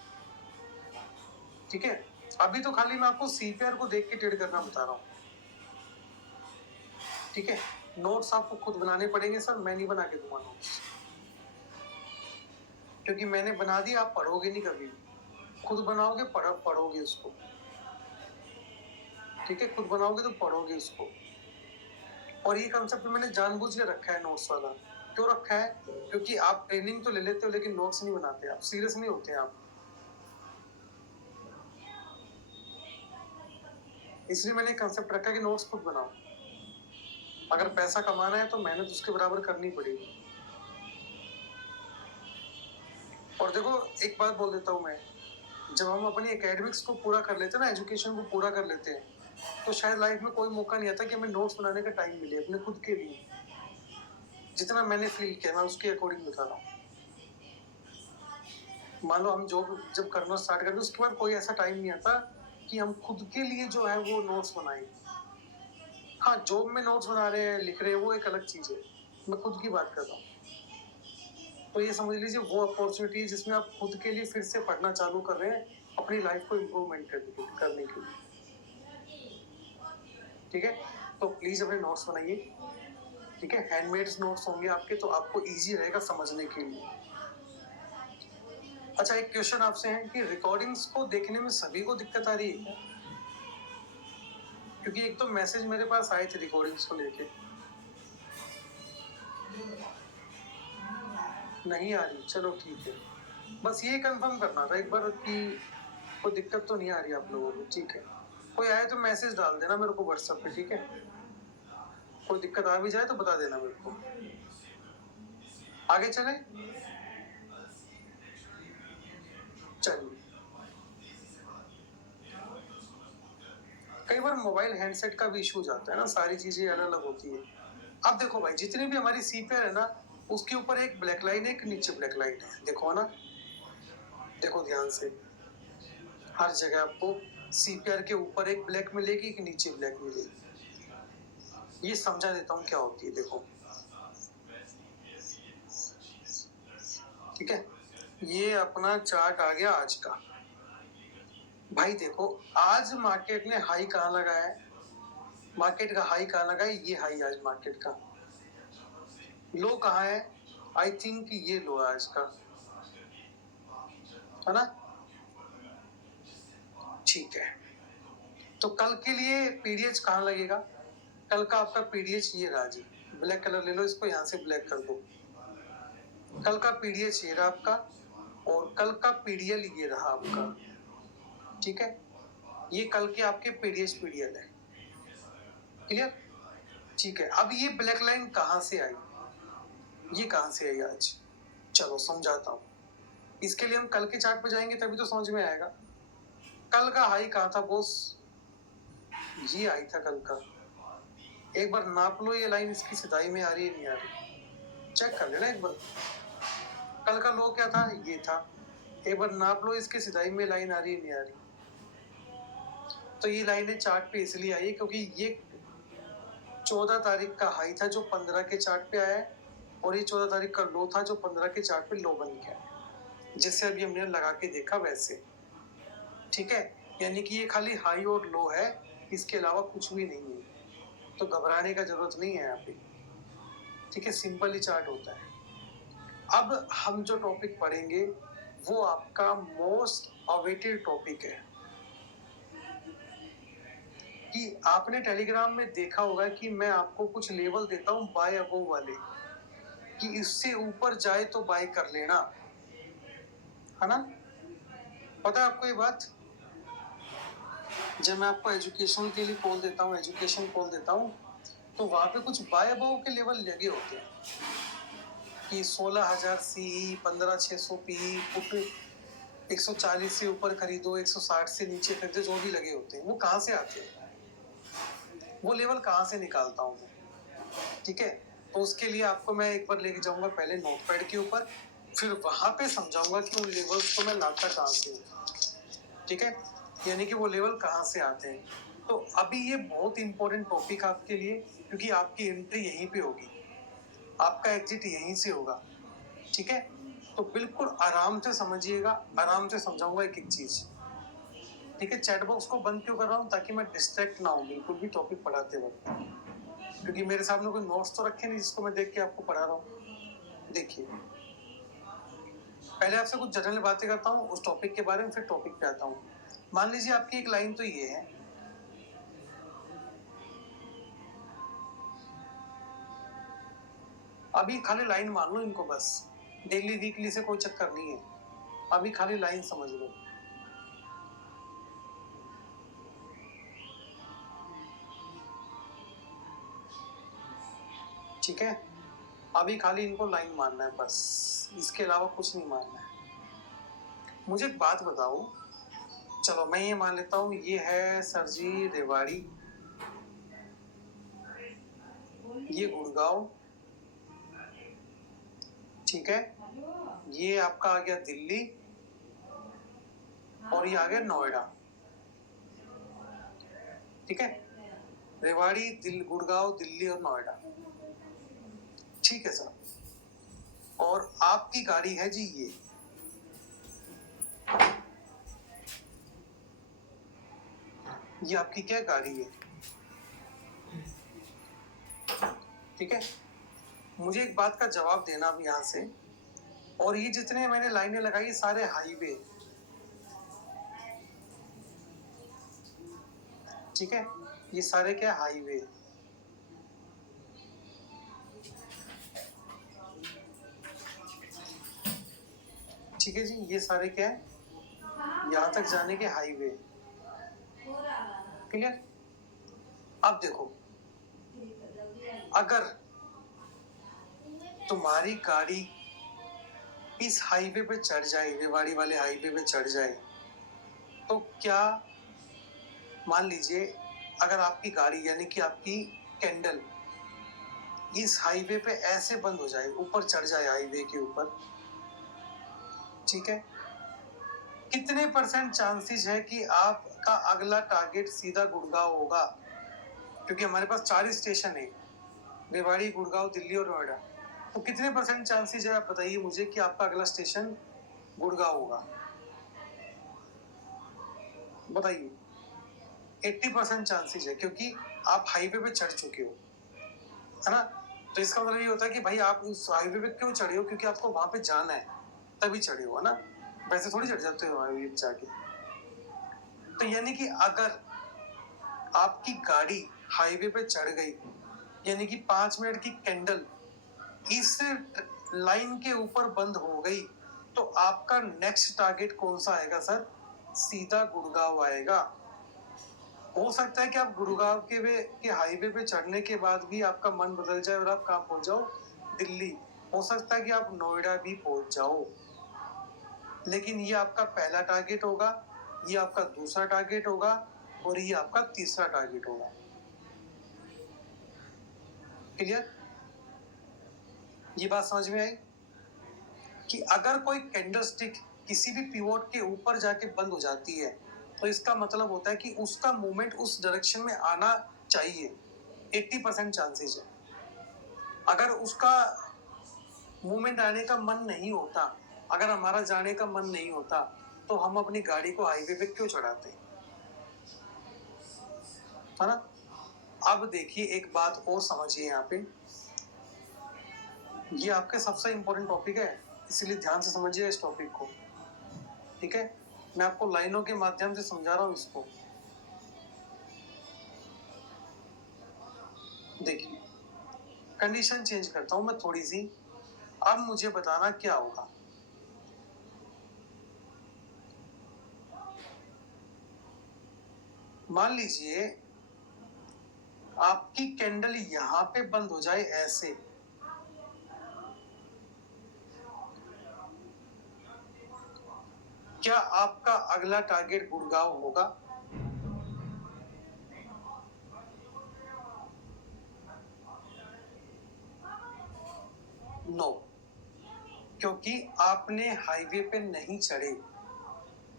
ठीक है। अभी तो खाली मैं आपको सीपीआर को देख के ट्रेड करना बता रहा हूँ, ठीक है। नोट्स आपको खुद बनाने पड़ेंगे सर, मैं नहीं बना के दूंगा नोट्स, क्योंकि मैंने बना दिया, आप पढ़ोगे नहीं कभी, खुद बनाओगे पढ़ोगे उसको, ठीक है, खुद बनाओगे तो पढ़ोगे उसको। और ये कंसेप्ट मैंने जानबूझ के रखा है नोट्स वाला, क्यों रखा है, क्योंकि आप ट्रेनिंग तो ले लेते हो लेकिन नोट्स नहीं बनाते, आप सीरियस नहीं होते आप, इसलिए मैंने कंसेप्ट रखा है कि नोट्स खुद बनाओ। अगर पैसा कमाना है तो मेहनत उसके बराबर करनी पड़ेगी। और देखो एक बात बोल देता हूँ मैं, जब हम अपनी एकेडमिक्स को पूरा कर लेते हैं ना, एजुकेशन को पूरा कर लेते हैं, तो शायद लाइफ में कोई मौका नहीं आता कि हमें नोट्स बनाने का टाइम मिले अपने खुद के लिए। जितना मैंने फील किया मैं उसके अकॉर्डिंग बता रहा हूँ। मान लो हम जॉब जब करना स्टार्ट करते उसके बाद कोई ऐसा टाइम नहीं आता कि हम खुद के लिए जो है वो नोट्स बनाए। हाँ, जॉब में नोट्स बना रहे हैं, लिख रहे हैं, वो एक अलग चीज है, मैं खुद की बात कर रहा हूँ। तो ये समझ लीजिए वो अपॉर्चुनिटी जिसमें आप खुद के लिए फिर से पढ़ना चालू कर रहे हैं अपनी लाइफ को इम्प्रूवमेंट करने के लिए, ठीक है। तो प्लीज अपने नोट्स बनाइए, ठीक है, हैंडमेड नोट्स होंगे आपके, तो आपको इजी रहेगा समझने के लिए। अच्छा, एक क्वेश्चन आपसे है कि रिकॉर्डिंग्स को देखने में सभी को दिक्कत आ रही है क्या? क्योंकि एक तो मैसेज मेरे पास आए थे रिकॉर्डिंग्स को लेके, नहीं आ रही, चलो ठीक है, बस ये कंफर्म करना था एक बार कि कोई दिक्कत तो नहीं आ रही आप लोगों को, ठीक है। कोई आए तो मैसेज डाल देना मेरे को व्हाट्सएप पे, ठीक है। कोई दिक्कत आ भी जाए तो बता देना मेरे को। आगे चले, चलिए। कई बार मोबाइल हैंडसेट का भी इशू जाता है ना, सारी चीजें अलग अलग होती है। अब देखो भाई, जितनी भी हमारी सीपीआर है ना, उसके ऊपर एक ब्लैक लाइन है, एक नीचे ब्लैक लाइन है, देखो ना, देखो ध्यान से, हर जगह आपको सीपीआर के ऊपर एक ब्लैक मिलेगी, एक नीचे ब्लैक मिलेगी। ये समझा देता हूँ क्या होती है, देखो, ठीक है। ये अपना चार्ट आ गया आज का, भाई देखो आज मार्केट ने हाई कहाँ लगाया है, मार्केट का हाई कहाँ लगा है, ये हाई आज मार्केट का, लो कहाँ है, आई थिंक ये लो आज का, है ना, ठीक है। तो कल के लिए पीडीएच कहाँ लगेगा? कल का आपका पीडीएच ये रहा जी, ब्लैक कलर ले लो, इसको यहाँ से ब्लैक कर दो। कल का पीडीएच ये रहा आपका, और कल का पीडीएल ये रहा आपका, ठीक है। ये कल के आपके पीडीएच पीडीएल है, क्लियर? ठीक है। अब ये ब्लैक लाइन कहाँ से आई, ये कहाँ से आई आज? चलो समझाता हूँ। इसके लिए हम कल के चार्ट पे जाएंगे तभी तो समझ में आएगा। कल का हाई कहाँ था बॉस? ये आई था कल का। एक बार नाप लो ये लाइन, इसकी सिधाई में आ रही है नहीं आ रही, चेक कर लेना एक बार। कल का लो क्या था? ये था। एक बार नाप लो इसकी सिधाई में लाइन आ रही है नहीं आ रही। तो ये लाइनें चार्ट पे इसलिए आई है क्योंकि ये 14 तारीख का हाई था जो 15 के चार्ट पे आया है, और ये 14 तारीख का लो था जो 15 के चार्ट पे लो बन गया है, जैसे अभी हमने लगा के देखा वैसे, ठीक है। यानी कि ये खाली हाई और लो है, इसके अलावा कुछ भी नहीं है, तो घबराने का जरूरत नहीं है यहाँ पे, ठीक है। सिंपल ही चार्ट होता है। अब हम जो टॉपिक पढ़ेंगे वो आपका मोस्ट अवेटेड टॉपिक है, कि आपने टेलीग्राम में देखा होगा कि मैं आपको कुछ लेवल देता हूँ बाय अबोव वाले, कि इससे ऊपर जाए तो बाय कर लेना, है ना? पता है आपको ये बात? जब मैं आपको एजुकेशन के लिए कॉल देता हूँ, एजुकेशन कॉल देता हूँ, तो वहां पे कुछ बाय अबोव के लेवल लगे होते हैं कि 16,000 सी, 15,600 पी, पुट 140 से ऊपर खरीदो, 160 से नीचे खरीदो, जो भी लगे होते हैं। वो कहाँ से आते हैं, वो लेवल कहाँ से निकालता हूँ मैं, ठीक है। तो उसके लिए आपको मैं एक बार लेके जाऊंगा पहले नोटपैड के ऊपर, फिर वहां पे समझाऊंगा कि उन लेवल्स को मैं लाता कहाँ से हूँ, ठीक है। यानी कि वो लेवल कहाँ से आते हैं। तो अभी ये बहुत इंपॉर्टेंट टॉपिक आपके लिए, क्योंकि आपकी एंट्री यहीं पे होगी, आपका एग्जिट यहीं से होगा, ठीक है। तो बिल्कुल आराम से समझिएगा, आराम से समझाऊंगा एक एक चीज, ठीक है। चैट बॉक्स को बंद क्यों कर रहा हूँ? ताकि मैं डिस्ट्रैक्ट ना हूँ बिल्कुल भी टॉपिक पढ़ाते वक्त, क्योंकि मेरे सामने कोई नोट्स तो रखे नहीं जिसको मैं देख के आपको पढ़ा रहा हूँ। देखिए, पहले आपसे कुछ जनरल बातें करता हूँ उस टॉपिक के बारे में, फिर टॉपिक पे आता हूँ। मान लीजिए आपकी एक लाइन तो ये है, अभी खाली लाइन मान लो इनको, बस डेली वीकली से कोई चक्कर नहीं है, अभी खाली लाइन समझ लो। ठीक है, अभी खाली इनको लाइन मानना है बस, इसके अलावा कुछ नहीं मानना है। मुझे एक बात बताओ, चलो मैं ये मान लेता हूँ, ये है सर जी रेवाड़ी, ये गुड़गांव, ठीक है, ये आपका आ गया दिल्ली, और ये आ गया नोएडा, ठीक है। रेवाड़ी, गुड़गांव, दिल्ली और नोएडा, ठीक है सर। और आपकी गाड़ी है जी ये आपकी क्या गाड़ी है, ठीक है। मुझे एक बात का जवाब देना अब यहाँ से, और ये जितने मैंने लाइनें लगाई सारे हाईवे, ठीक है, ये सारे क्या हाईवे, ठीक है जी, ये सारे क्या है, यहाँ तक जाने के हाईवे, क्लियर। अब देखो, अगर तुम्हारी गाड़ी इस हाईवे पे चढ़ जाए, रेवाड़ी वाले हाईवे पे चढ़ जाए, तो क्या, मान लीजिए अगर आपकी गाड़ी यानी कि आपकी कैंडल इस हाईवे पे ऐसे बंद हो जाए, ऊपर चढ़ जाए हाईवे के ऊपर, ठीक है, कितने % चांसेस है कि आपका अगला टारगेट सीधा गुड़गांव होगा? क्योंकि हमारे पास 4 स्टेशन है, रेवाड़ी, गुड़गांव, दिल्ली और नोएडा, तो कितने % चांसेस है, आप बताइए मुझे, कि आपका अगला स्टेशन गुड़गांव होगा? बताइए। 80% चांसेस है, क्योंकि आप हाईवे पे चढ़ चुके हो, है ना। तो इसका मतलब ये होता है कि भाई आप उस हाईवे पे क्यों चढ़े हो? क्योंकि आपको वहां पे जाना है, तभी चढ़े हो, है ना। वैसे थोड़ी चढ़ जाते हो हाईवे पे जाके। तो यानी कि अगर आपकी गाड़ी हाईवे पे चढ़ गई, यानी कि 5 मिनट की कैंडल इस लाइन के ऊपर बंद हो गई, तो आपका नेक्स्ट टारगेट कौन सा आएगा सर? सीधा गुड़गांव आएगा। हो सकता है कि आप गुड़गांव के हाईवे पे चढ़ने के बाद भी आपका मन बदल जाए और आप कहाँ पहुंच जाओ? दिल्ली। हो सकता है कि आप नोएडा भी पहुंच जाओ, लेकिन ये आपका पहला टारगेट होगा, ये आपका दूसरा टारगेट होगा और ये आपका तीसरा टारगेट होगा। क्लियर? ये बात समझ में आई कि अगर कोई कैंडल स्टिक किसी भी पिवोट के ऊपर जाके बंद हो जाती है, तो इसका मतलब होता है कि उसका मूवमेंट उस डायरेक्शन में आना चाहिए। 80% चांसेस है। अगर उसका मूवमेंट आने का मन नहीं होता, अगर हमारा जाने का मन नहीं होता, तो हम अपनी गाड़ी को हाईवे पे क्यों चढ़ाते? है ना? अब देखिए एक बात और समझिए यहाँ पे, ये आपके सबसे इंपॉर्टेंट टॉपिक है, इसलिए ध्यान से समझिए इस टॉपिक को। ठीक है, मैं आपको लाइनों के माध्यम से समझा रहा हूँ इसको। देखिए, कंडीशन चेंज करता हूं मैं थोड़ी सी। अब मुझे बताना क्या होगा। मान लीजिए आपकी कैंडल यहां पे बंद हो जाए ऐसे, क्या आपका अगला टारगेट गुड़गांव होगा? नो, क्योंकि आपने हाईवे पे नहीं चढ़े,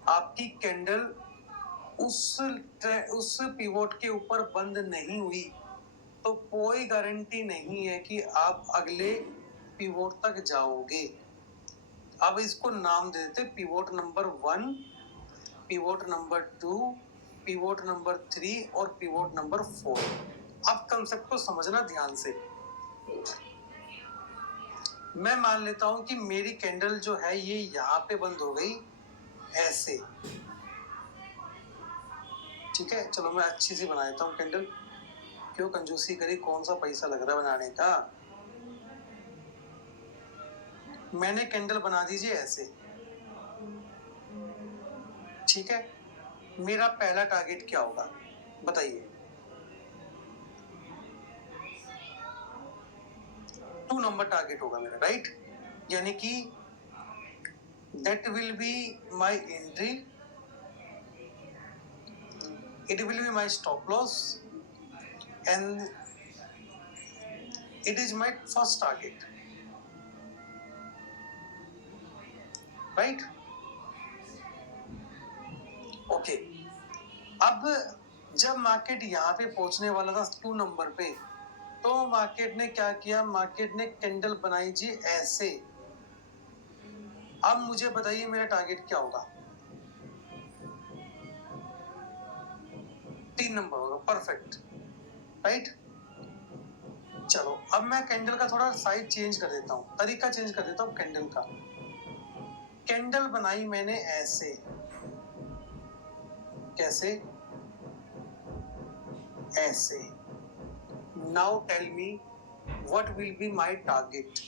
आपकी कैंडल उस पिवोट के ऊपर बंद नहीं हुई, तो कोई गारंटी नहीं है कि आप अगले पिवोट तक जाओगे। अब इसको नाम दे देते pivot number 1, pivot number 2, pivot number 3 और पिवोट नंबर 4। अब कंसेप्ट को समझना ध्यान से। मैं मान लेता हूं कि मेरी कैंडल जो है ये यहाँ पे बंद हो गई ऐसे। ठीक है, चलो मैं अच्छी सी बना देता हूँ कैंडल। क्यों कंजूसी करी, कौन सा पैसा लग रहा है बनाने का? मैंने कैंडल बना दीजिए ऐसे। ठीक है, मेरा पहला टारगेट क्या होगा बताइए? 2 नंबर टारगेट होगा मेरा, राइट? यानी कि that will be my entry, it will be my stop loss and it is my first target, right? Okay, अब जब मार्केट यहाँ पे पहुंचने वाला था 2 नंबर पे, तो मार्केट ने क्या किया? मार्केट ने कैंडल बनाई जी ऐसे। अब मुझे बताइए मेरा टारगेट क्या होगा? 3 नंबर होगा, परफेक्ट, राइट? चलो अब मैं कैंडल का थोड़ा साइज चेंज कर देता हूँ, तरीका चेंज कर देता हूँ कैंडल का। कैंडल बनाई मैंने ऐसे, कैसे? ऐसे। Now tell me what will be my target?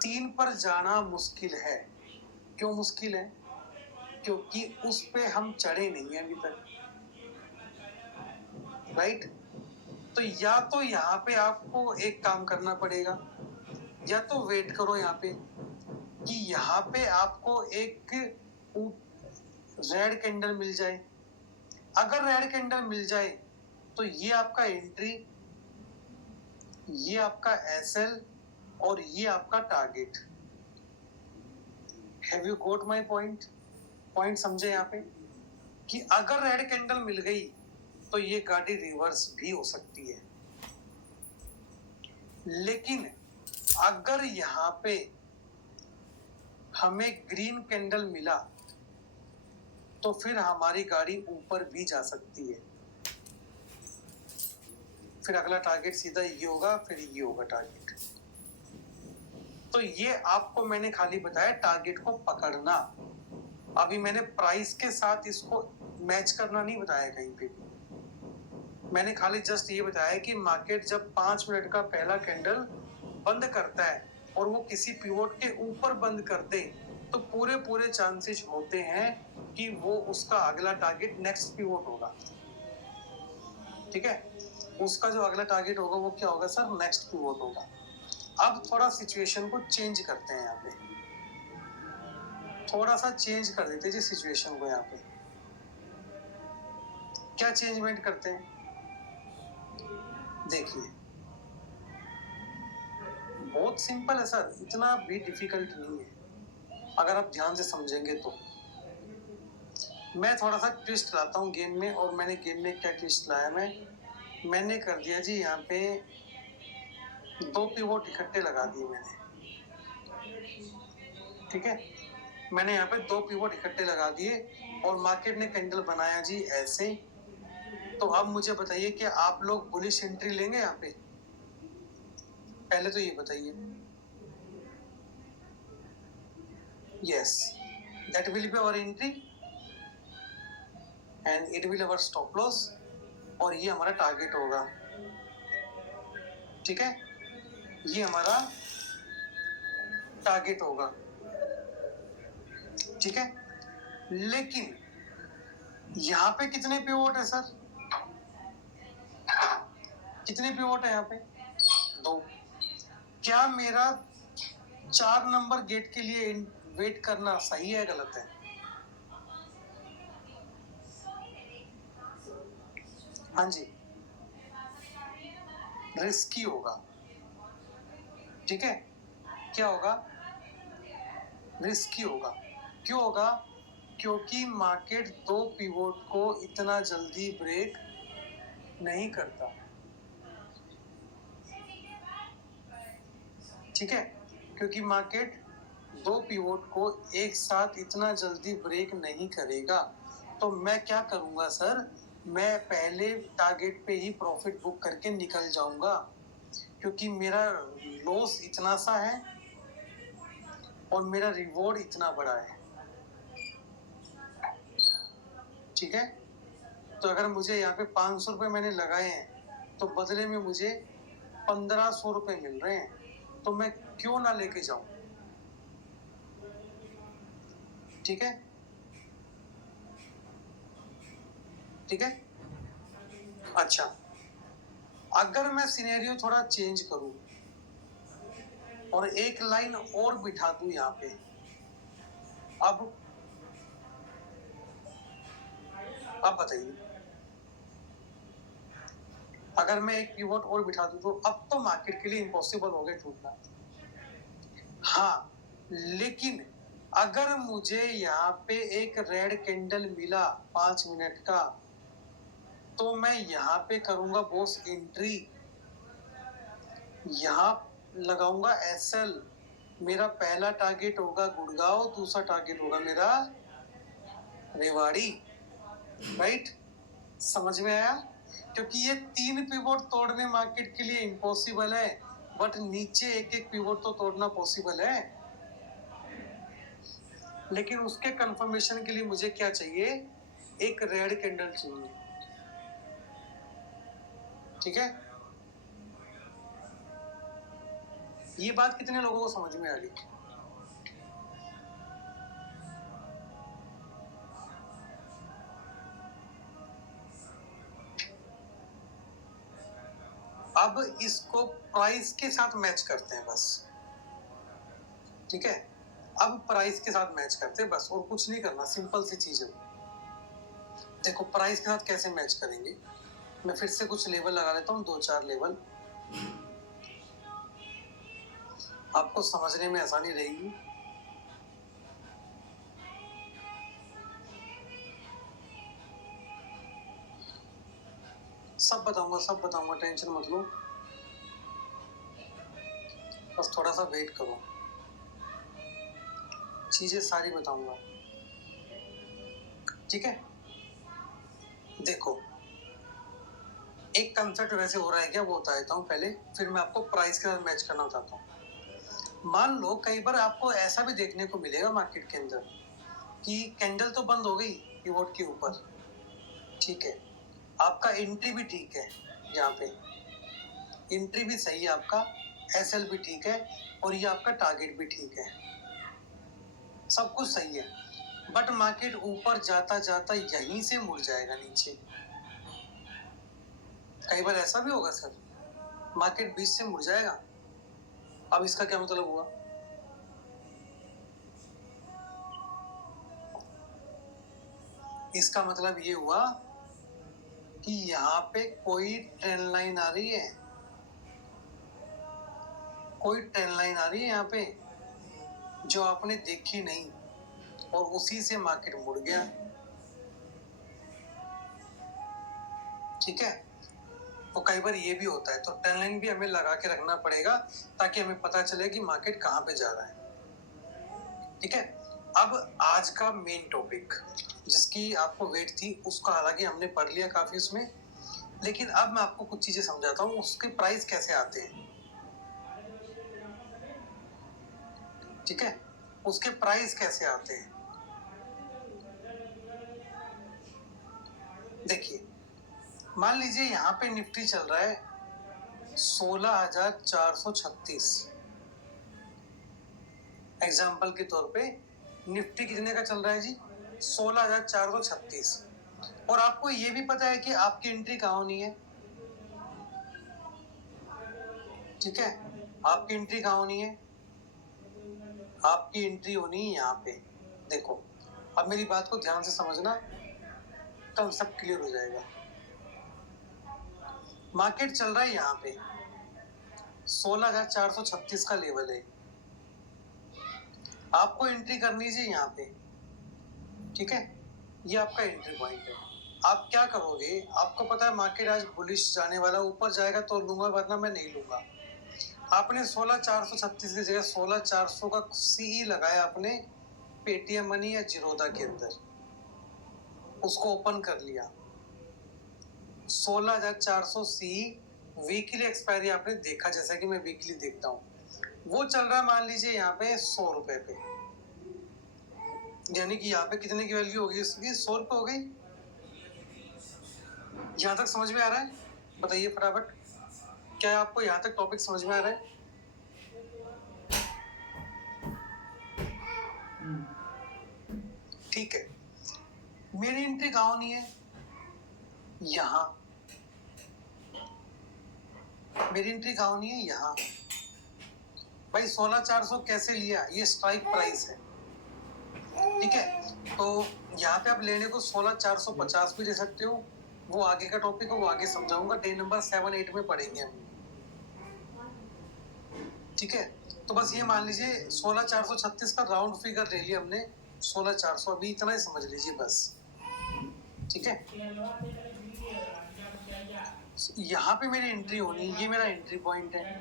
3 पर जाना मुश्किल है। क्यों मुश्किल है? क्योंकि उस पे हम चढ़े नहीं है अभी तक, राइट? तो या तो यहाँ पे आपको एक काम करना पड़ेगा, या तो वेट करो यहाँ पे कि यहाँ पे आपको एक रेड कैंडल मिल जाए। अगर रेड कैंडल मिल जाए तो ये आपका एंट्री, ये आपका एसएल और ये आपका target. Have you got my point? Point समझे यहाँ पे कि अगर रेड कैंडल मिल गई तो ये गाड़ी रिवर्स भी हो सकती है, लेकिन अगर यहाँ पे हमें ग्रीन कैंडल मिला तो फिर हमारी गाड़ी ऊपर भी जा सकती है। फिर अगला टारगेट सीधा ये होगा, फिर ये होगा टारगेट। तो ये आपको मैंने खाली बताया टारगेट को पकड़ना। अभी मैंने प्राइस के साथ इसको मैच करना नहीं बताया कहीं पे भी। मैंने खाली जस्ट ये बताया कि मार्केट जब 5 मिनट का पहला कैंडल बंद करता है और वो किसी पिवोट के ऊपर बंद कर दे तो पूरे चांसेस होते हैं कि वो उसका अगला टारगेट नेक्स्ट पिवोट होगा। ठीक है, उसका जो अगला टारगेट होगा वो क्या होगा सर? नेक्स्ट पिवोट होगा। अब थोड़ा सिचुएशन को चेंज करते हैं, यहाँ पे थोड़ा सा चेंज कर देते हैं जी सिचुएशन को। यहाँ पे क्या चेंजमेंट करते हैं देखिए, बहुत सिंपल है सर, इतना भी डिफिकल्ट नहीं है अगर आप ध्यान से समझेंगे तो। मैं थोड़ा सा ट्विस्ट लाता हूँ गेम में, और मैंने गेम में क्या ट्विस्ट लाया, मैंने कर दिया जी यहाँ पे 2 पिवोट इकट्ठे लगा दिए मैंने। ठीक है, मैंने यहाँ पे 2 पिवोट इकट्ठे लगा दिए और मार्केट ने कैंडल बनाया जी ऐसे। तो अब मुझे बताइए कि आप लोग बुलिश एंट्री लेंगे यहाँ पे? पहले तो ये बताइए। Yes, that will be our entry and it will our stop loss, और ये हमारा टारगेट होगा। ठीक है, ये हमारा टारगेट होगा। ठीक है, लेकिन यहाँ पे कितने पिवोट है सर? कितने पिवोट है यहाँ पे? 2। क्या मेरा 4 नंबर गेट के लिए वेट करना सही है गलत है? हाँ जी, रिस्की होगा। ठीक है, क्या होगा? रिस्की होगा। क्यों होगा? क्योंकि मार्केट 2 पिवोट को इतना जल्दी ब्रेक नहीं करता। ठीक है, क्योंकि मार्केट 2 पिवोट को एक साथ इतना जल्दी ब्रेक नहीं करेगा। तो मैं क्या करूंगा सर? मैं पहले टारगेट पे ही प्रॉफिट बुक करके निकल जाऊंगा, क्योंकि मेरा लॉस इतना सा है और मेरा रिवॉर्ड इतना बड़ा है। ठीक है, तो अगर मुझे यहाँ पे 500 रुपये मैंने लगाए हैं तो बदले में मुझे 1500 रुपये मिल रहे हैं, तो मैं क्यों ना लेके जाऊं? ठीक है, ठीक है। अच्छा, अगर मैं सिनेरियो थोड़ा चेंज करूं और एक लाइन और बिठा दूं यहाँ पे, अब बताइए, अगर मैं एक पिवोट और बिठा दूं तो अब तो मार्केट के लिए इम्पॉसिबल हो गया टूटना। हाँ, लेकिन अगर मुझे यहाँ पे एक रेड कैंडल मिला 5 मिनट का, तो मैं यहाँ पे करूंगा बॉस एंट्री, यहाँ लगाऊंगा एसएल। मेरा पहला टारगेट होगा गुड़गांव, दूसरा टारगेट होगा मेरा रेवाड़ी। राइट, समझ में आया? क्योंकि ये 3 पिवोट तोड़ने मार्केट के लिए इम्पॉसिबल है, बट नीचे एक एक पिवोट तो तोड़ना पॉसिबल है। लेकिन उसके कंफर्मेशन के लिए मुझे क्या चाहिए? एक रेड कैंडल चाहिए। ठीक है, ये बात कितने लोगों को समझ में आ गई? अब इसको प्राइस के साथ मैच करते हैं बस। ठीक है, अब प्राइस के साथ मैच करते हैं बस, और कुछ नहीं करना, सिंपल सी चीज है। देखो प्राइस के साथ कैसे मैच करेंगे, मैं फिर से कुछ लेवल लगा लेता हूँ, 2-4 लेवल, आपको समझने में आसानी रहेगी। सब बताऊंगा, टेंशन मत लो, बस थोड़ा सा वेट करो, चीजें सारी बताऊंगा। ठीक है, देखो एक कंसेप्ट वैसे हो रहा है क्या, वो बता देता हूँ पहले, फिर मैं आपको प्राइस के साथ मैच करना बताता हूँ। मान लो कई बार आपको ऐसा भी देखने को मिलेगा मार्केट के अंदर कि कैंडल तो बंद हो गई पिवोट के ऊपर, ठीक है, आपका एंट्री भी ठीक है, यहाँ पे एंट्री भी सही है आपका, एसएल भी ठीक है और ये आपका टारगेट भी ठीक है, सब कुछ सही है। बट मार्केट ऊपर जाता जाता यहीं से मुड़ जाएगा नीचे। कई बार ऐसा भी होगा सर, मार्केट बीच से मुड़ जाएगा। अब इसका क्या मतलब हुआ? इसका मतलब ये हुआ कि यहाँ पे कोई ट्रेंड लाइन आ रही है, कोई ट्रेंड लाइन आ रही है यहाँ पे जो आपने देखी नहीं, और उसी से मार्केट मुड़ गया। ठीक है, तो कई बार ये भी होता है, तो ट्रेंड लाइन भी हमें लगा के रखना पड़ेगा ताकि हमें पता चले कि मार्केट कहाँ पे जा रहा है। ठीक है, अब आज का मेन टॉपिक जिसकी आपको वेट थी, उसका हालांकि हमने पढ़ लिया काफी उसमें, लेकिन अब मैं आपको कुछ चीजें समझाता हूँ, उसके प्राइस कैसे आते हैं। ठीक है, उसके प्राइस कैसे आते हैं। देखिए, मान लीजिए यहाँ पे निफ्टी चल रहा है 16,436। एग्जाम्पल के तौर पे निफ्टी कितने का चल रहा है जी? 16,436। और आपको ये भी पता है कि आपकी एंट्री कहाँ होनी है। ठीक है, आपकी एंट्री कहाँ होनी है? आपकी एंट्री होनी है यहाँ पे। देखो, अब मेरी बात को ध्यान से समझना, तब सब क्लियर हो जाएगा। मार्केट चल रहा है यहाँ पे 16,436 का लेवल है, आपको एंट्री करनी चाहिए यहाँ पे। ठीक है, ये आपका एंट्री पॉइंट है। आप क्या करोगे, आपको पता है मार्केट आज बुलिश जाने वाला, ऊपर जाएगा तो लूंगा वरना मैं नहीं लूंगा। आपने 16,436 की जगह 16,400 का सीई लगाया आपने पेटीएम मनी या जीरोधा के अंदर, उसको ओपन कर लिया। 16,400 सी वीकली एक्सपायरी आपने देखा, जैसा कि मैं वीकली देखता हूँ, वो चल रहा है मान लीजिए यहाँ पे 100 रुपए पे, यानी कि यहाँ पे कितने की वैल्यू होगी इसकी? 100 रुपए हो गई। यहाँ तक समझ में आ रहा है? बताइए फटाफट, क्या आपको यहाँ तक टॉपिक समझ में आ रहा है? ठीक है, मेरी एंट्री कहाँ होनी है? यहाँ। मेरी एंट्री कहाँ होनी है? यहाँ। भाई 16,400 कैसे लिया? ये स्ट्राइक प्राइस है। ठीक है, तो यहाँ पे आप लेने को 16,450 भी ले सकते हो, वो आगे का टॉपिक है, वो आगे समझाऊंगा, डे नंबर 7-8 में पढ़ेंगे हम। ठीक है, तो बस ये मान लीजिए 16,436 का राउंड फिगर ले लिया हमने, 16,400, अभी इतना ही समझ लीजिए बस। ठीक है, यहाँ पे मेरी एंट्री होनी, ये मेरा एंट्री पॉइंट है,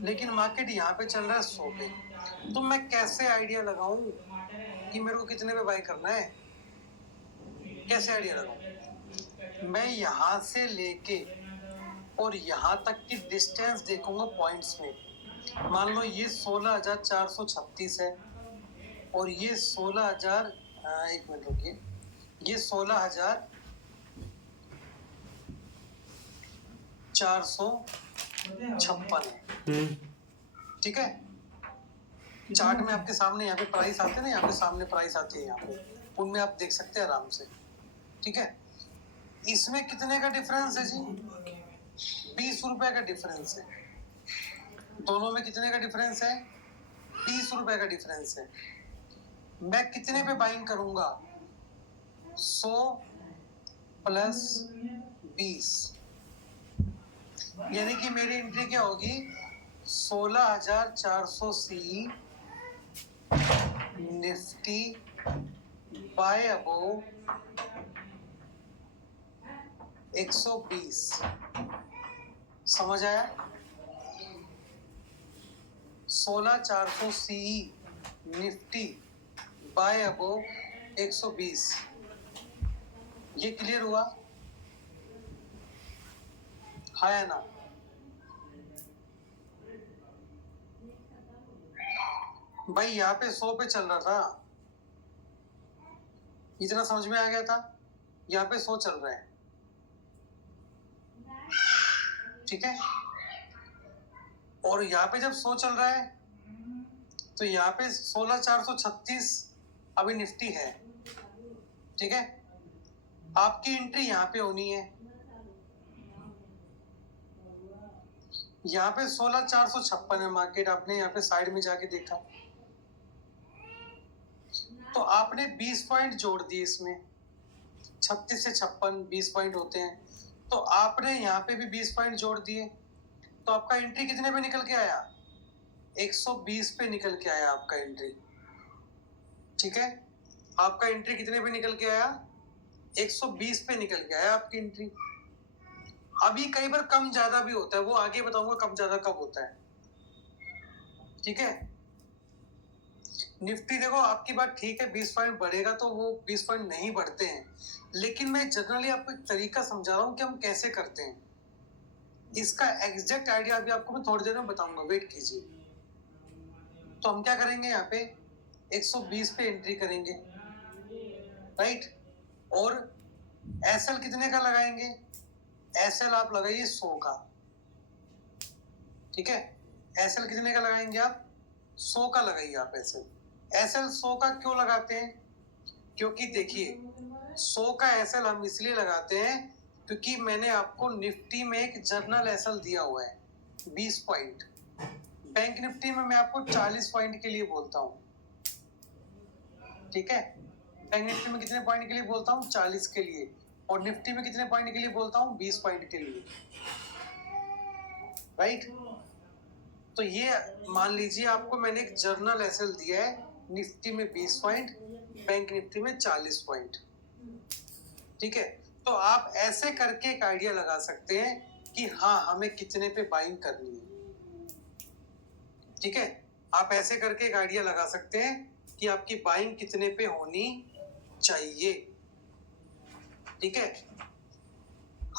लेकिन मार्केट यहाँ पे चल रहा है 100 पे, तो मैं कैसे आइडिया लगाऊं कि मेरे को कितने पे बाय करना है? कैसे आइडिया लगाऊं? मैं यहाँ से लेके और यहाँ तक की डिस्टेंस देखूंगा पॉइंट्स में। मान लो ये 16,436 है और ये 16,000, एक मिनट रुकिए, ये 16,456 है। ठीक है, चार्ट में आपके सामने यहाँ पे प्राइस आते हैं ना, यहाँ पे सामने प्राइस आती है, यहाँ पे उनमें आप देख सकते हैं आराम से। ठीक है, इसमें कितने का डिफरेंस है जी? 20 रुपए का डिफरेंस है। दोनों में कितने का डिफरेंस है? 20 रुपए का डिफरेंस है। मैं कितने पे बाइंग करूंगा? 100 प्लस 20, यानी कि मेरी एंट्री क्या होगी? 16,400 सी निफ्टी बाय अबोव 120। समझ आया? 16,400 सी निफ्टी बाय अबोव 120, ये क्लियर हुआ? हाँ या ना? भाई यहाँ पे 100 पे चल रहा था, इतना समझ में आ गया था, यहाँ पे 100 चल रहा है, ठीक है। और यहाँ पे जब 100 चल रहा है तो यहाँ पे 16,436 अभी निफ्टी है, ठीक है। आपकी एंट्री यहाँ पे होनी है, यहाँ पे 16,456 है मार्केट, आपने यहाँ पे साइड में जाके देखा तो आपने 20 पॉइंट जोड़ दिए इसमें, 36 से 56 20 पॉइंट होते हैं, तो आपने यहाँ पे भी 20 पॉइंट जोड़ दिए, तो आपका एंट्री कितने पे निकल के आया? 120 पे निकल के आया आपका एंट्री, ठीक है। आपका एंट्री कितने पे निकल के आया? 120 पे निकल के आया आपकी एंट्री। अभी कई बार कम ज्यादा भी होता है, वो आगे बताऊंगा कम ज्यादा कब होता है, ठीक है। निफ्टी देखो आपकी बात ठीक है, 20 पॉइंट बढ़ेगा तो वो 20 पॉइंट नहीं बढ़ते हैं, लेकिन मैं जनरली आपको एक तरीका समझा रहा हूँ कि हम कैसे करते हैं। इसका एग्जैक्ट आइडिया अभी आपको मैं थोड़ी देर में बताऊंगा, वेट कीजिए। तो हम क्या करेंगे, यहाँ पे 120 पे एंट्री करेंगे, राइट। और एसएल कितने का लगाएंगे? एसएल आप लगाइए 100 का, ठीक है। एसएल कितने का लगाएंगे आप? 100 का लगाइए आप एसएल। एसएल 100 का क्यों लगाते हैं? क्योंकि देखिए 100 का एसएल हम इसलिए लगाते हैं क्योंकि मैंने आपको निफ्टी में एक जर्नल एसएल दिया हुआ है 20 पॉइंट। बैंक निफ्टी में मैं आपको 40 पॉइंट के लिए बोलता हूँ, ठीक है। बैंक निफ्टी में कितने पॉइंट के लिए बोलता हूँ? 40 के लिए। और निफ्टी में कितने पॉइंट के लिए बोलता हूँ? 20 पॉइंट के लिए, राइट। तो ये मान लीजिए आपको मैंने एक जर्नल एसएल दिया है, निफ्टी में 20 पॉइंट, बैंक निफ्टी में 40 पॉइंट, ठीक है। तो आप ऐसे करके एक आइडिया लगा सकते हैं कि हाँ हमें कितने पे बाइंग करनी है, ठीक है। आप ऐसे करके एक आइडिया लगा सकते हैं कि आपकी बाइंग कितने पे होनी चाहिए, ठीक है।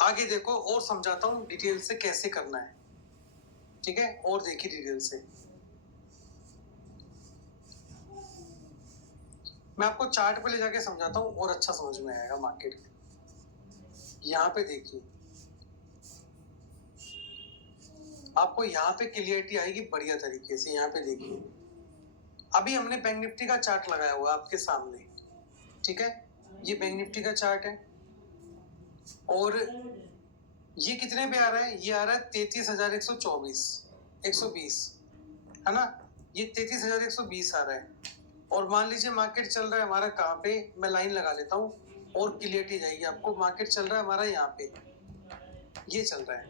आगे देखो और समझाता हूँ डिटेल से कैसे करना है, ठीक है। और देखिए डिटेल से, मैं आपको चार्ट पे ले जाके समझाता हूँ और अच्छा समझ में आएगा मार्केट। यहाँ पे देखिए, आपको यहाँ पे क्लियरिटी आएगी बढ़िया तरीके से। यहाँ पे देखिए, अभी हमने बैंक निफ्टी का चार्ट लगाया हुआ आपके सामने, ठीक है। ये बैंक निफ्टी का चार्ट है और ये कितने पे आ रहा है? ये आ रहा है 33,124 120, है ना। ये 33,120 आ रहा है। और मान लीजिए मार्केट चल रहा है हमारा कहाँ पे, मैं लाइन लगा लेता हूँ और क्लियरिटी जाएगी आपको। मार्केट चल रहा है हमारा यहाँ पे, ये चल रहा है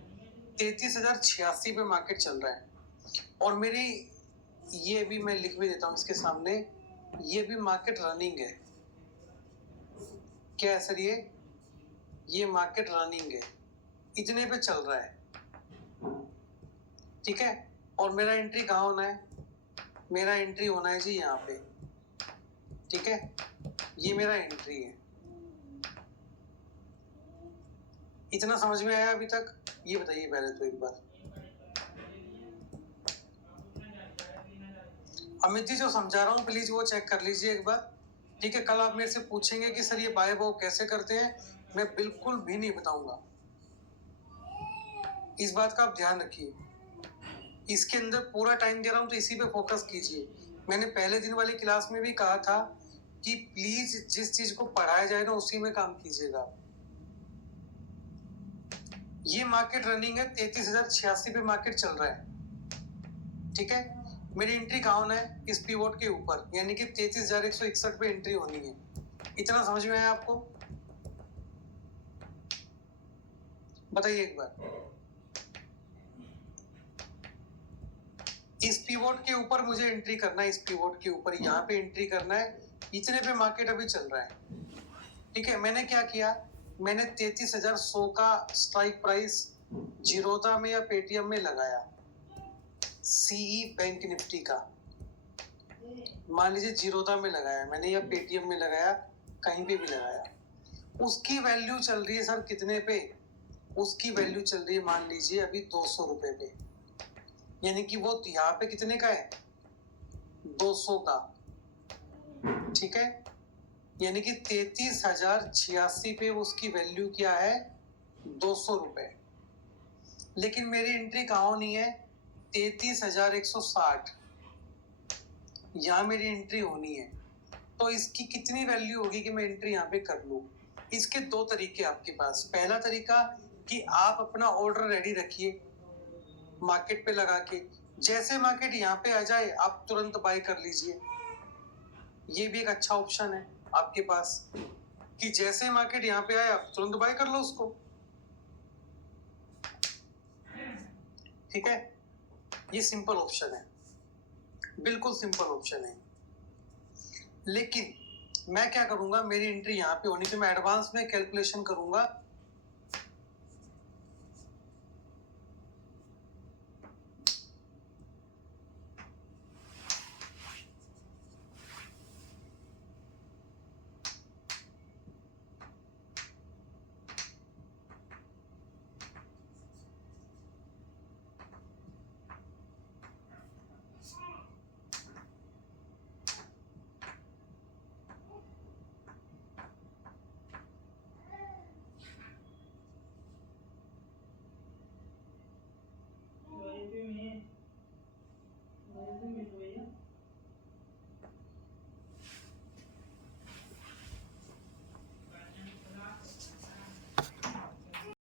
33,086 पे मार्केट चल रहा है। और मेरी ये भी मैं लिख भी देता हूँ इसके सामने, ये भी मार्केट रनिंग है। क्या है सर? ये मार्केट रनिंग है, इतने पे चल रहा है, ठीक है। और मेरा एंट्री कहाँ होना है? मेरा एंट्री होना है जी यहाँ पे, ठीक है। ये मेरा एंट्री है। इतना समझ में आया अभी तक? ये बताइए पहले तो एक बार। अमित जी जो समझा रहा हूँ प्लीज वो चेक कर लीजिए एक बार, ठीक है। कल आप मेरे से पूछेंगे कि सर ये बाय बाउ कैसे करते हैं, मैं बिल्कुल भी नहीं बताऊंगा, इस बात का आप ध्यान रखिए। इसके अंदर पूरा टाइम दे रहा हूँ तो इसी पे फोकस कीजिए। मैंने पहले दिन वाली क्लास में भी कहा था कि प्लीज जिस चीज को पढ़ाया जाए ना उसी में काम कीजिएगा। ये मार्केट रनिंग है, 33,086 पे मार्केट चल रहा है, ठीक है। मेरी एंट्री कहाँ होना है? इस पीवोट के ऊपर, यानी कि 33,161 पे एंट्री होनी है। इतना समझ में आया आपको? बताइए एक बार। इस पीवोट के ऊपर मुझे एंट्री करना है, इस पीवोट के ऊपर यहाँ पे एंट्री करना है। इतने पे मार्केट अभी चल रहा है, ठीक है। मैंने क्या किया, मैंने 33,100 का स्ट्राइक प्राइस जीरोधा में या पेटीएम में लगाया, सीई बैंक निफ्टी का। मान लीजिए जीरोधा में लगाया मैंने या पेटीएम में लगाया, कहीं पे भी लगाया। उसकी वैल्यू चल रही है सर कितने पे? उसकी वैल्यू चल रही है मान लीजिए अभी 200 रुपए पे, यानी कि वो यहाँ पे कितने का है? 200 का, ठीक है। यानी कि 33,086 पे उसकी वैल्यू क्या है? 200 रुपए। लेकिन मेरी एंट्री कहाँ होनी है? 33,160, यहाँ मेरी एंट्री होनी है। तो इसकी कितनी वैल्यू होगी कि मैं एंट्री यहाँ पे कर लूँ? इसके दो तरीके आपके पास। पहला तरीका कि आप अपना ऑर्डर रेडी रखिए मार्केट पे लगा के, जैसे मार्केट यहाँ पे आ जाए आप तुरंत बाय कर लीजिए। ये भी एक अच्छा ऑप्शन है आपके पास कि जैसे मार्केट यहाँ पे आए आप तुरंत बाय कर लो उसको। ठीक है, ये सिंपल ऑप्शन है, बिल्कुल सिंपल ऑप्शन है। लेकिन मैं क्या करूंगा, मेरी एंट्री यहाँ पे होनी चाहिए, मैं एडवांस में कैलकुलेशन करूंगा